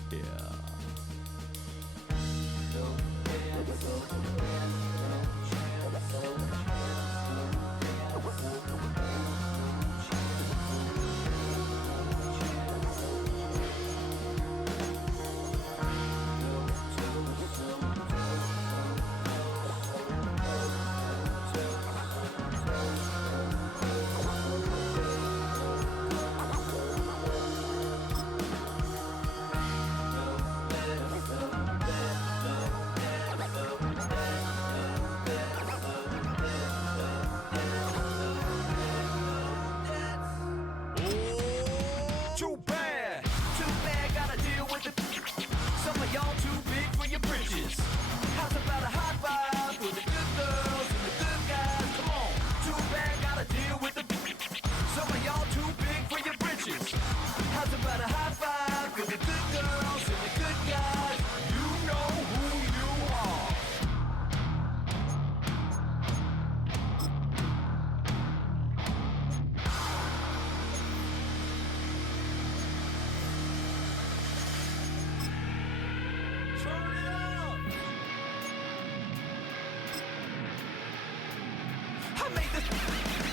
I made this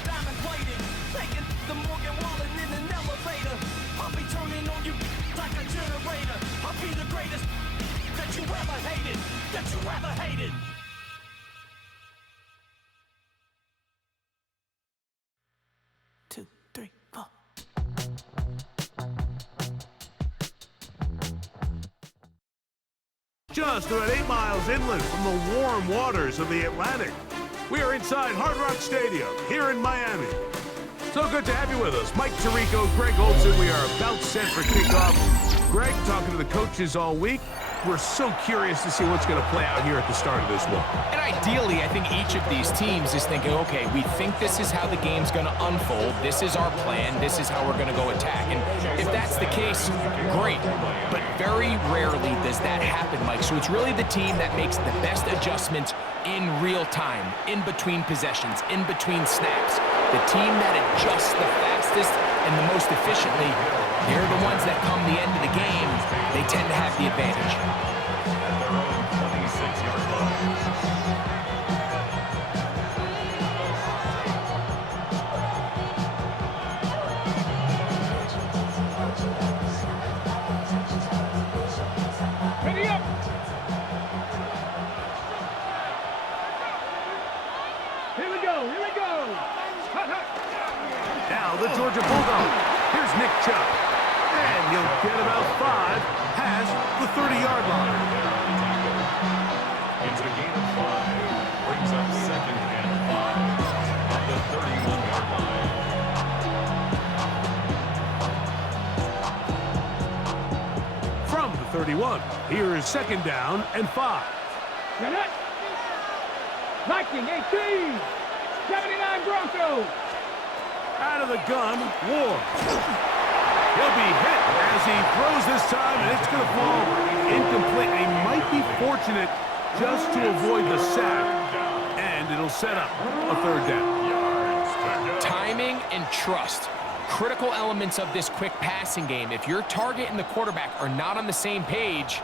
diamond plated, taking the Morgan Wallen in an elevator. I'll be turning on you like a generator. I'll be the greatest that you ever hated. Two, three, four. Just about 8 miles inland from the warm waters of the Atlantic, we are inside Hard Rock Stadium here in Miami. So good to have you with us. Mike Tirico, Greg Olson. We are about set for kickoff. Greg, talking to the coaches all week. We're so curious to see what's going to play out here at the start of this one. And ideally, I think each of these teams is thinking, okay, we think this is how the game's going to unfold. This is our plan. This is how we're going to go attack. And if that's the case, great. But very rarely does that happen, Mike. So it's really the team that makes the best adjustments in real time, in between possessions, in between snaps. The team that adjusts the fastest and the most efficiently, they're the ones that come the end of the game. They tend to have the advantage. At their own 26-yard line. Ready up! Here we go! Now the Georgia Bulldogs. Here's Nick Chubb. And you'll get about 5 past the 30-yard line. It's a gain of 5. Brings up 2nd and 5 on the 31. 31. Here is second down and 5. Viking 18. 79 Broncos. Out of the gun, Ward. He'll be hit as he throws this time, and it's going to fall incomplete. He might be fortunate just to avoid the sack, and it'll set up a third down. Timing and trust. Critical elements of this quick passing game. If your target and the quarterback are not on the same page,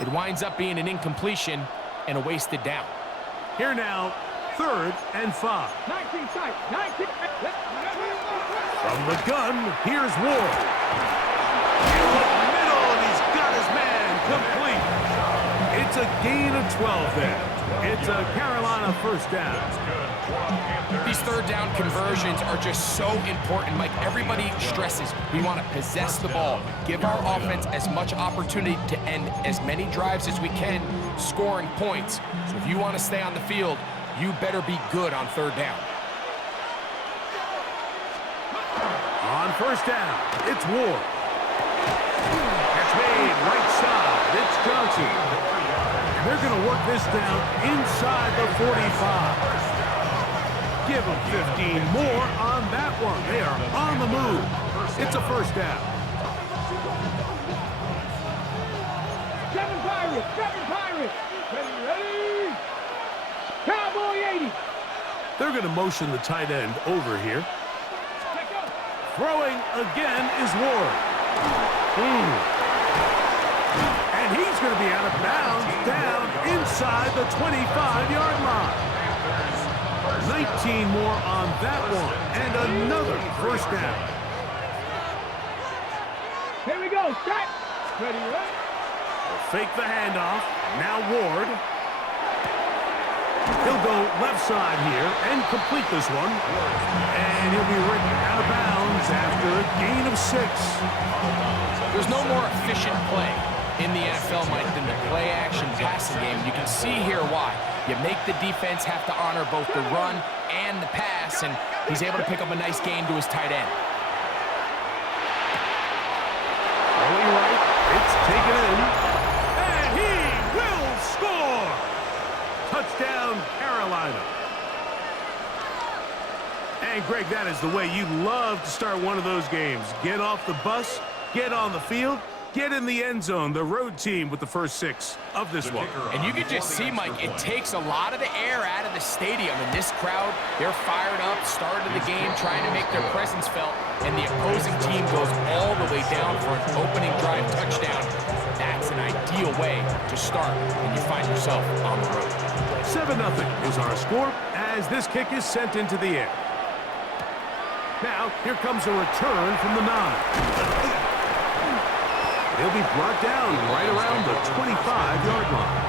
it winds up being an incompletion and a wasted down. Here now, third and 5. 19 sight. 19. From the gun, here's Ward. In the middle, and he's got his man complete. It's a gain of 12 there. It's a Carolina first down. These third down conversions are just so important. Mike, everybody stresses we want to possess the ball, give our offense as much opportunity to end as many drives as we can, scoring points. So if you want to stay on the field, you better be good on third down. On first down, it's Ward. Catch made right side. It's Johnson. And they're going to work this down inside the 45. Give them 15 more on that one. They are on the move. It's a first down. 7 Pirates. 7 Pirates. Ready. Cowboy 80. They're going to motion the tight end over here. Throwing again is Ward. And he's going to be out of bounds down inside the 25-yard line. 19 more on that one, and another first down. Here we go, set. Ready, Fake the handoff. Now Ward. He'll go left side here and complete this one. And he'll be written out of bounds after a gain of 6. There's no more efficient play in the NFL, Mike, than the play-action passing game. You can see here why. You make the defense have to honor both the run and the pass, and he's able to pick up a nice gain to his tight end. Early right, it's taken in, and he will score! Touchdown, Carolina. And, Greg, that is the way you love to start one of those games. Get off the bus, get on the field, get in the end zone. The road team with the first 6 of this one. And you can just see, Mike, it takes a lot of the air out of the stadium. And this crowd, they're fired up, started the game trying to make their presence felt. And the opposing team goes all the way down for an opening drive touchdown. That's an ideal way to start when you find yourself on the road. 7-0 is our score as this kick is sent into the air. Now, here comes a return from the 9. He'll be brought down right around the 25-yard line.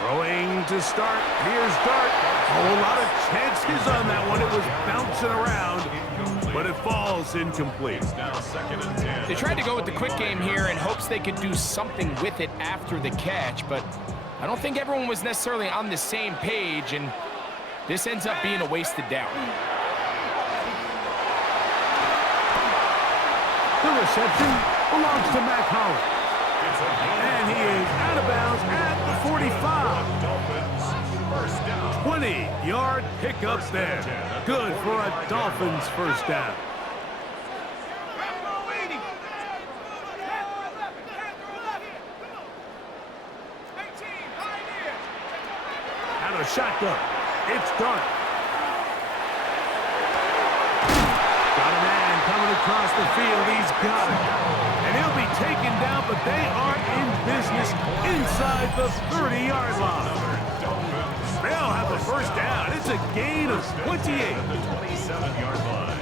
Throwing to start. Here's Dart. A whole lot of chances on that one. It was bouncing around, but it falls incomplete. Now 2nd and 10. They tried to go with the quick game here in hopes they could do something with it after the catch, but I don't think everyone was necessarily on the same page, and this ends up being a wasted down. The reception belongs to Mac Hollins. And he is out of bounds at the 45. Dolphins first down. 20-yard pickup there. Good for a Dolphins first down. Out of shotgun. It's Dart. Got a man coming across the field. He's got it. And he'll be taken down, but they are in business inside the 30-yard line. They'll have a first down. It's a gain of 28. The 27-yard line.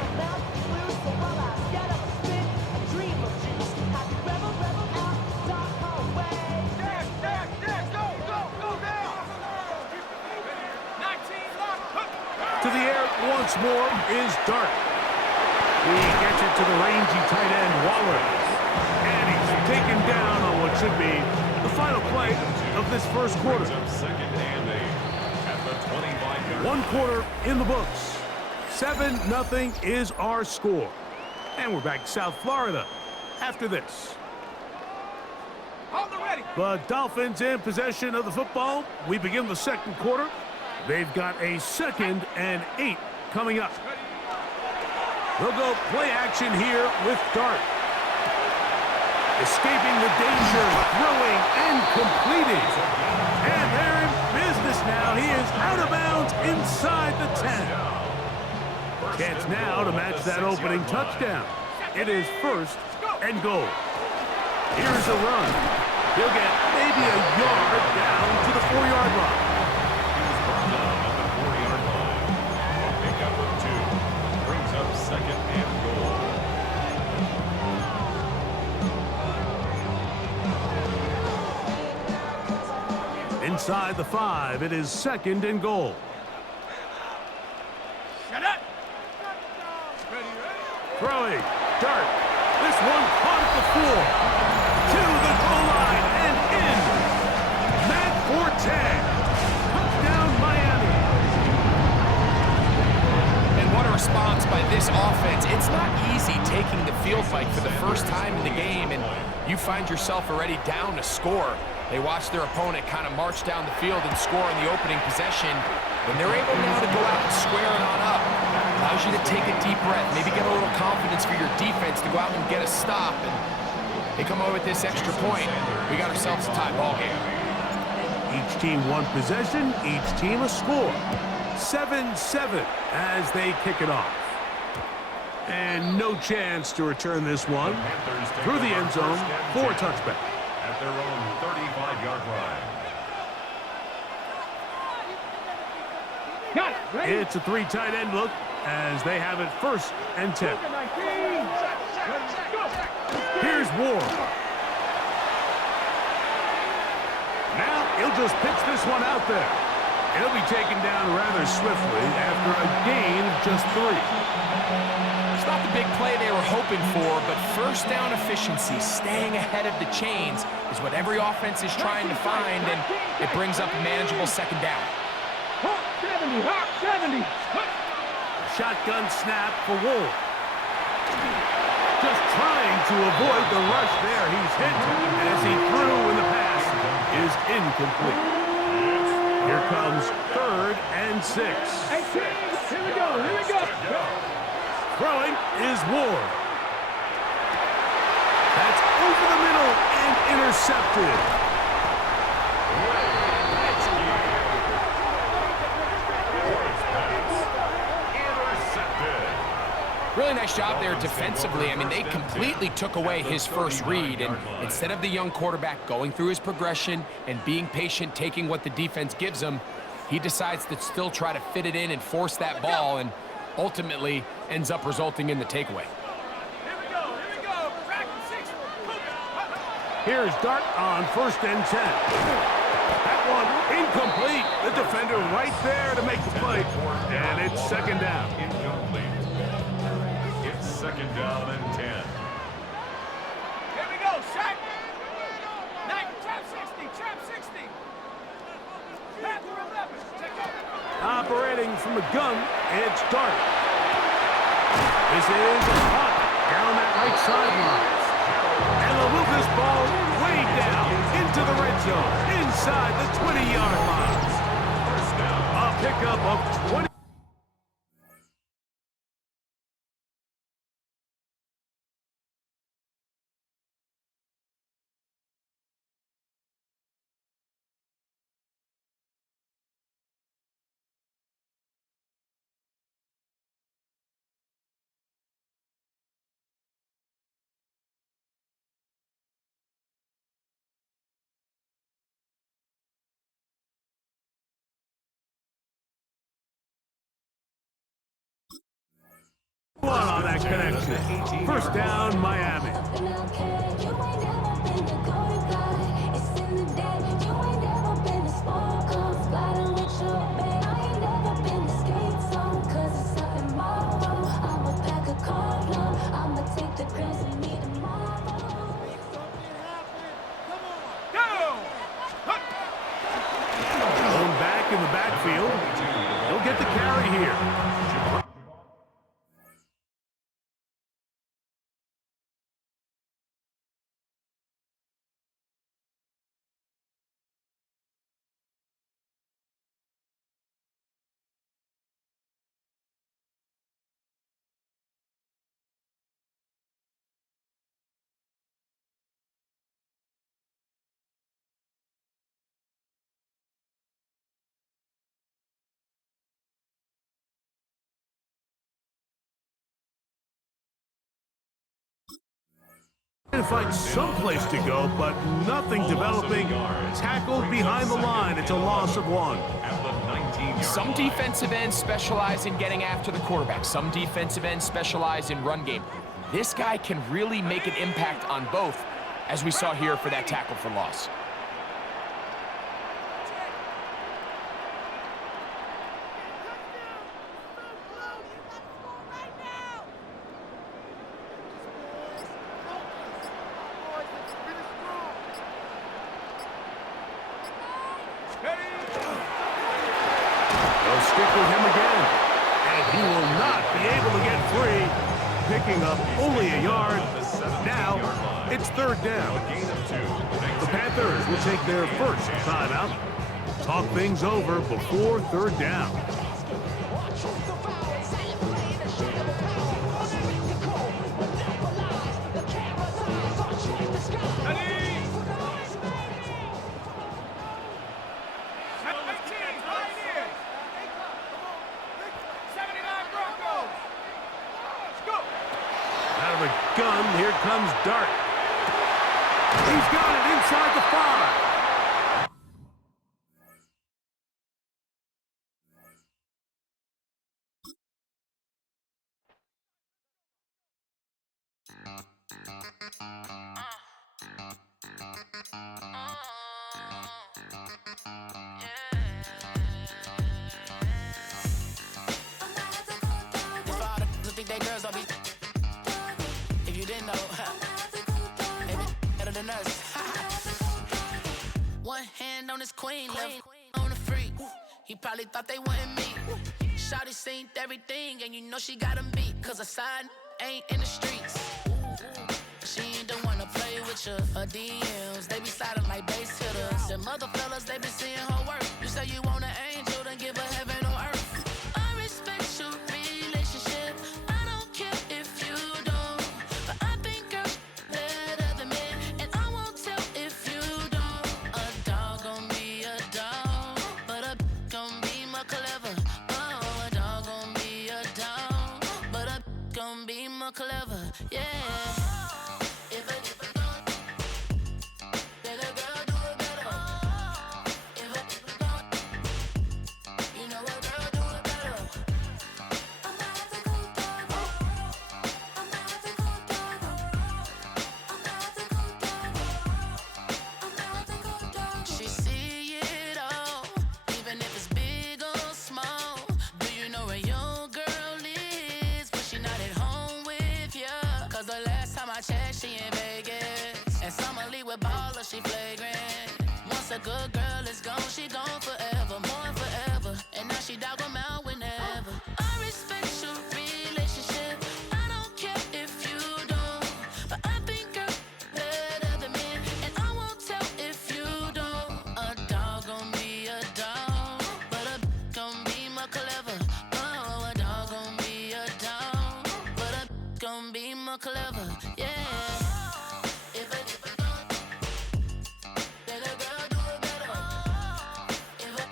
To the air once more is Dart. He gets it to the rangy tight end, Waller. And he's taken down on what should be the final play of this first quarter. Second and 8 at the 25-yard. One quarter in the books. 7-0 is our score. And we're back to South Florida after this. The Dolphins in possession of the football. We begin the second quarter. They've got a 2nd and 8 coming up. They'll go play action here with Dart. Escaping the danger, throwing and completing. And they're in business now. He is out of bounds inside the 10. Chance now to match that opening touchdown. It is 1st and goal. Here's a run. He'll get maybe a yard down to the 4-yard line. He's brought down at the 4-yard line. Pickup of 2 brings up 2nd and goal. Inside the 5, it is 2nd and goal. Throwing, Dart. This one caught at the 4. To the goal line and in. Matt for 10. Touchdown, Miami. And what a response by this offense. It's not easy taking the field fight for the first time in the game, and you find yourself already down a score. They watch their opponent kind of march down the field and score in the opening possession, and they're able now to go out and square it on up. Allows you to take a deep breath, maybe get a little confidence for your defense to go out and get a stop, and they come away with this extra point. We got ourselves a tie ball game. Each team one possession, each team a score. 7-7 as they kick it off. And no chance to return this one through the end zone for a touchback. At their own 35-yard line. It's a 3 tight end look as they have it 1st and 10. Here's Ward. Now he'll just pitch this one out there. He'll be taken down rather swiftly after a gain of just 3. It's not the big play they were hoping for, but first down efficiency, staying ahead of the chains, is what every offense is trying to find, and it brings up a manageable 2nd down. 70. Shotgun snap for Wolf. Just trying to avoid the rush there. He's hit as he threw and the pass is incomplete. Here comes 3rd and 6. Here we go. Throwing is Ward. That's over the middle and intercepted. Really nice job there defensively. I mean, they completely took away his first read, and instead of the young quarterback going through his progression and being patient, taking what the defense gives him, he decides to still try to fit it in and force that ball, and ultimately ends up resulting in the takeaway. Here's Dart on 1st and 10. That one incomplete. The defender right there to make the play, and it's 2nd down. Incomplete. It's 2nd down and 10. Here we go, sack. Trap 60. Panther 11. Operating from the gun, it's Dart. This is a punt down that right sideline. And they'll move this ball way down into the red zone, inside the 20-yard line. A pickup of 20. On that connection. 1st down, Miami. Cause it's something more. I'm a pack of cards. here. To find someplace to go, but nothing developing. Tackled behind the line. It's a loss of 1. Some defensive ends specialize in getting after the quarterback. Some defensive ends specialize in run game. This guy can really make an impact on both, as we saw here for that tackle for loss. They'll stick with him again, and he will not be able to get free, picking up only a yard. Now, it's 3rd down. The Panthers will take their first timeout. Talk things over before 3rd down. Out of the gun, here comes Dart. He's got it inside the 5. Think they girls don't be. If you didn't know, they be better than us. One hand on his queen, left on the freak. He probably thought they wanted me. Shawty seen everything, and you know she got him beat. Cause a side ain't in the streets. She ain't the one to play with you. Her DMs, they be sliding like base hitters. The mother fellas, they be seeing her work. You say you want an angel, then give her heaven on earth. I respect your relationship. Clever, yeah. If a girl do it better. You know a girl do it better. She see it all, even if it's big or small. Do you know where your girl is? But she not at home. Cause the last time I checked, she in Vegas. And Summer Lee with baller, she flagrant. Once a good girl is gone, she gone forever, more than forever. And now she dog 'em out whenever. I respect your relationship. I don't care if you don't. But I think girls better than men. And I won't tell if you don't. A dog gon' be a dog, but a gon' be more clever. Oh, a dog gon' be a dog, but a gon' be more clever, yeah. If a girl do it better. If a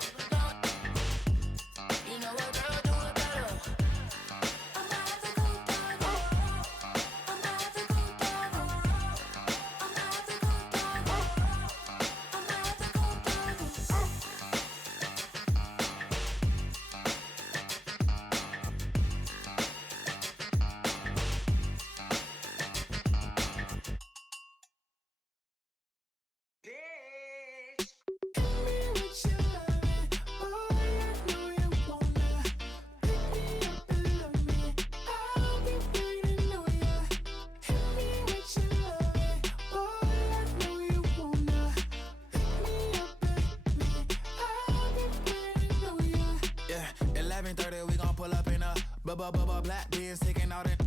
Black beans taking all that.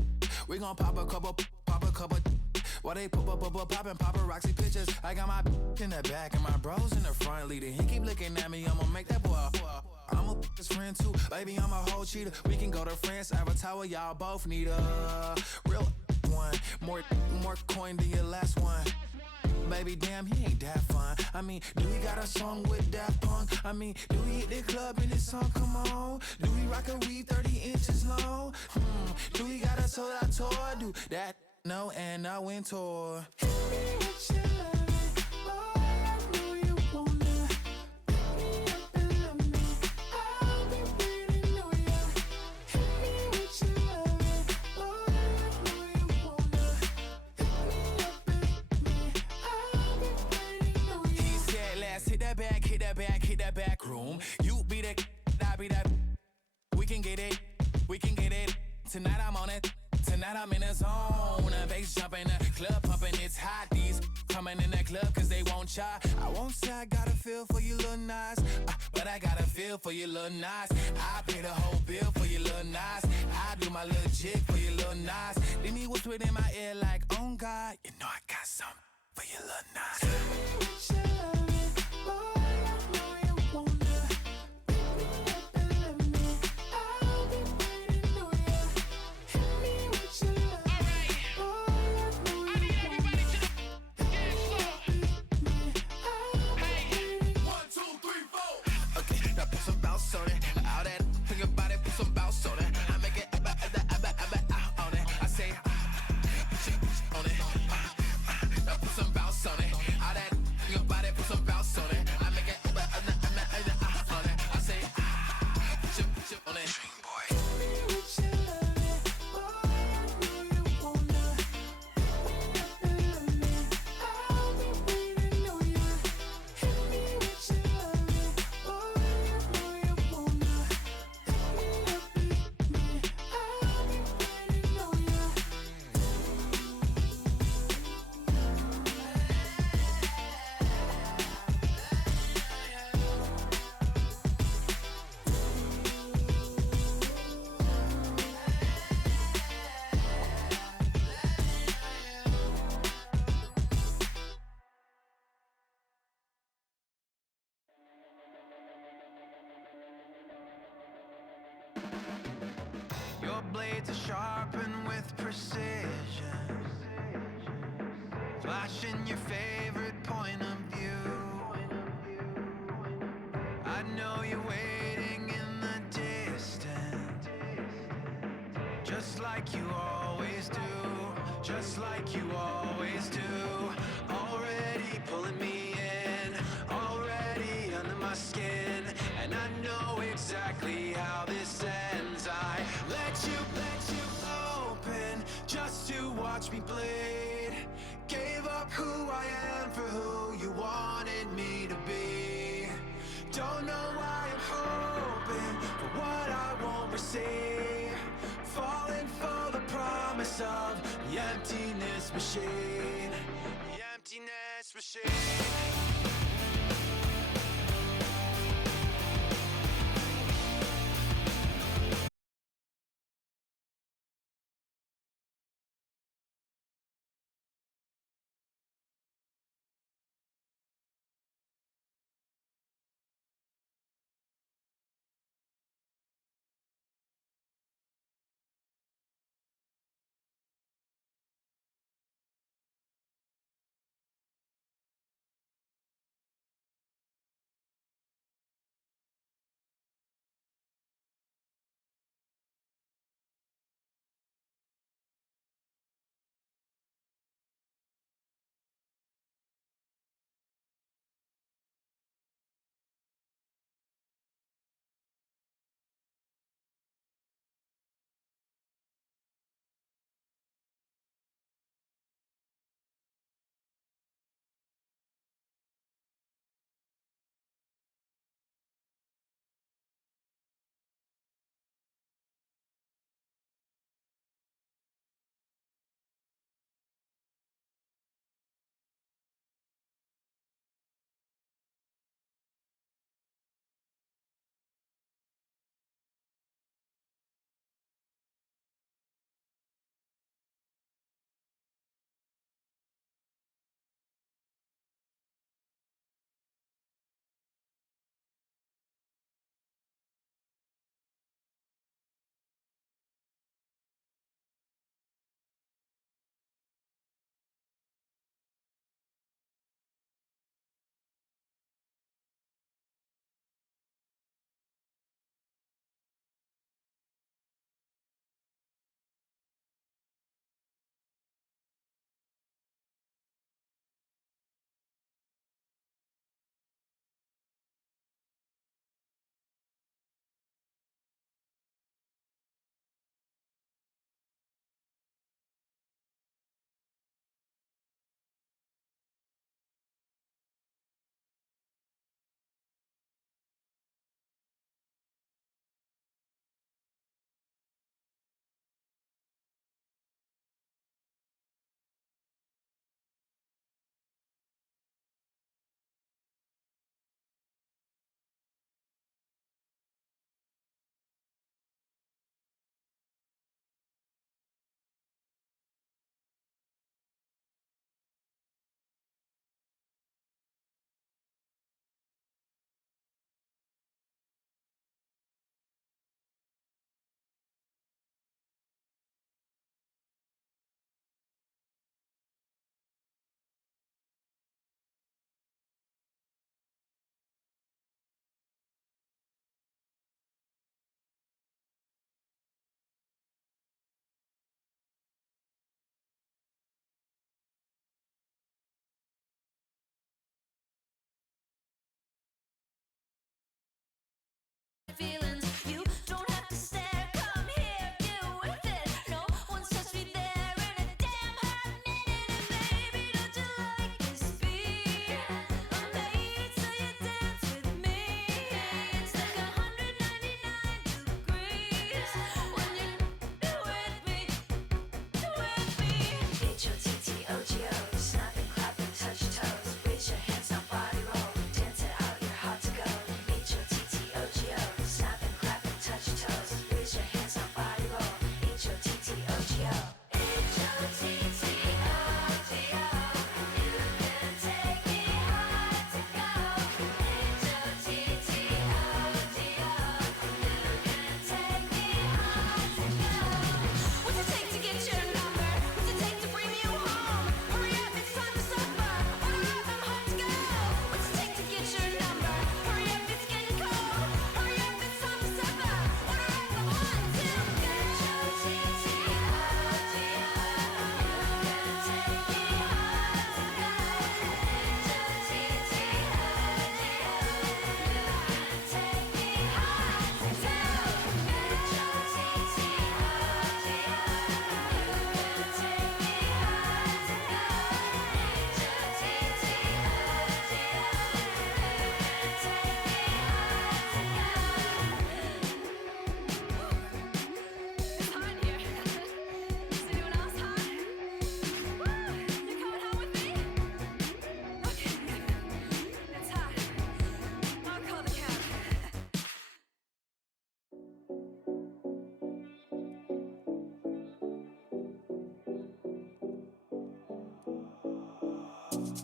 We gon' pop a couple. While they poppin' paparazzi pictures. I got my in the back and my bros in the front leading. He keep looking at me, I'ma make that boy. I'm a his friend too, baby, I'm a whole cheater. We can go to France, Avatar, y'all both need a real one. More coin than your last one. Baby, damn, he ain't that fun. I mean, do he got a song with Daft Punk? I mean, do he hit the club in his song? Come on. Do he rock a weave 30 inches long? Do he got a sold out tour? Do that? No, and I went tour. Hit me with your love, boy, I know you wanna. Pick me up and love me. I'll be waiting on ya. Hit me with your love, boy, I know you wanna. Pick me up and love me. I'll be waiting on ya. He said, let's hit that back room. You be the, I be that. We can get it. Tonight I'm on it. Tonight I'm in a zone. A bass jumping, a club pumping, it's hot. These coming in the club cause they won't try. I won't say I got a feel for you little nice, but I got a feel for you little nice. I pay the whole bill for you little nice. I do my little jig for you little nice. Then he whispered in my ear like, oh God, you know I got something for you little nice. Your blades are sharpened with precision, flashing your favorite point of view. I know you're waiting in the distance, just like you always do, just like you always do. Already pulling me in, already under my skin, and I know exactly how this ends. I let you open just to watch me bleed. Gave up who I am for who you wanted me to be. Don't know why I'm hoping for what I won't receive. Falling for the promise of the emptiness machine. The emptiness machine.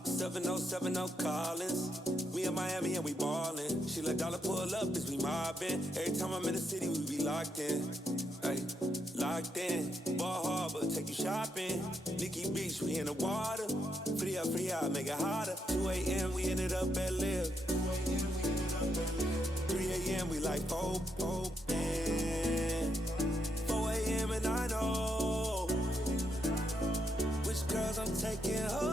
7070 Collins. We in Miami and we ballin'. She let dollar pull up as we mobbin'. Every time I'm in the city, we be locked in. Ay, locked in. Ball Harbor, take you shopping. Nikki Beach, we in the water. Free up, make it hotter. 2 a.m., we ended up at Live. 3 a.m., we like 4 a.m. and I know which girls I'm taking home.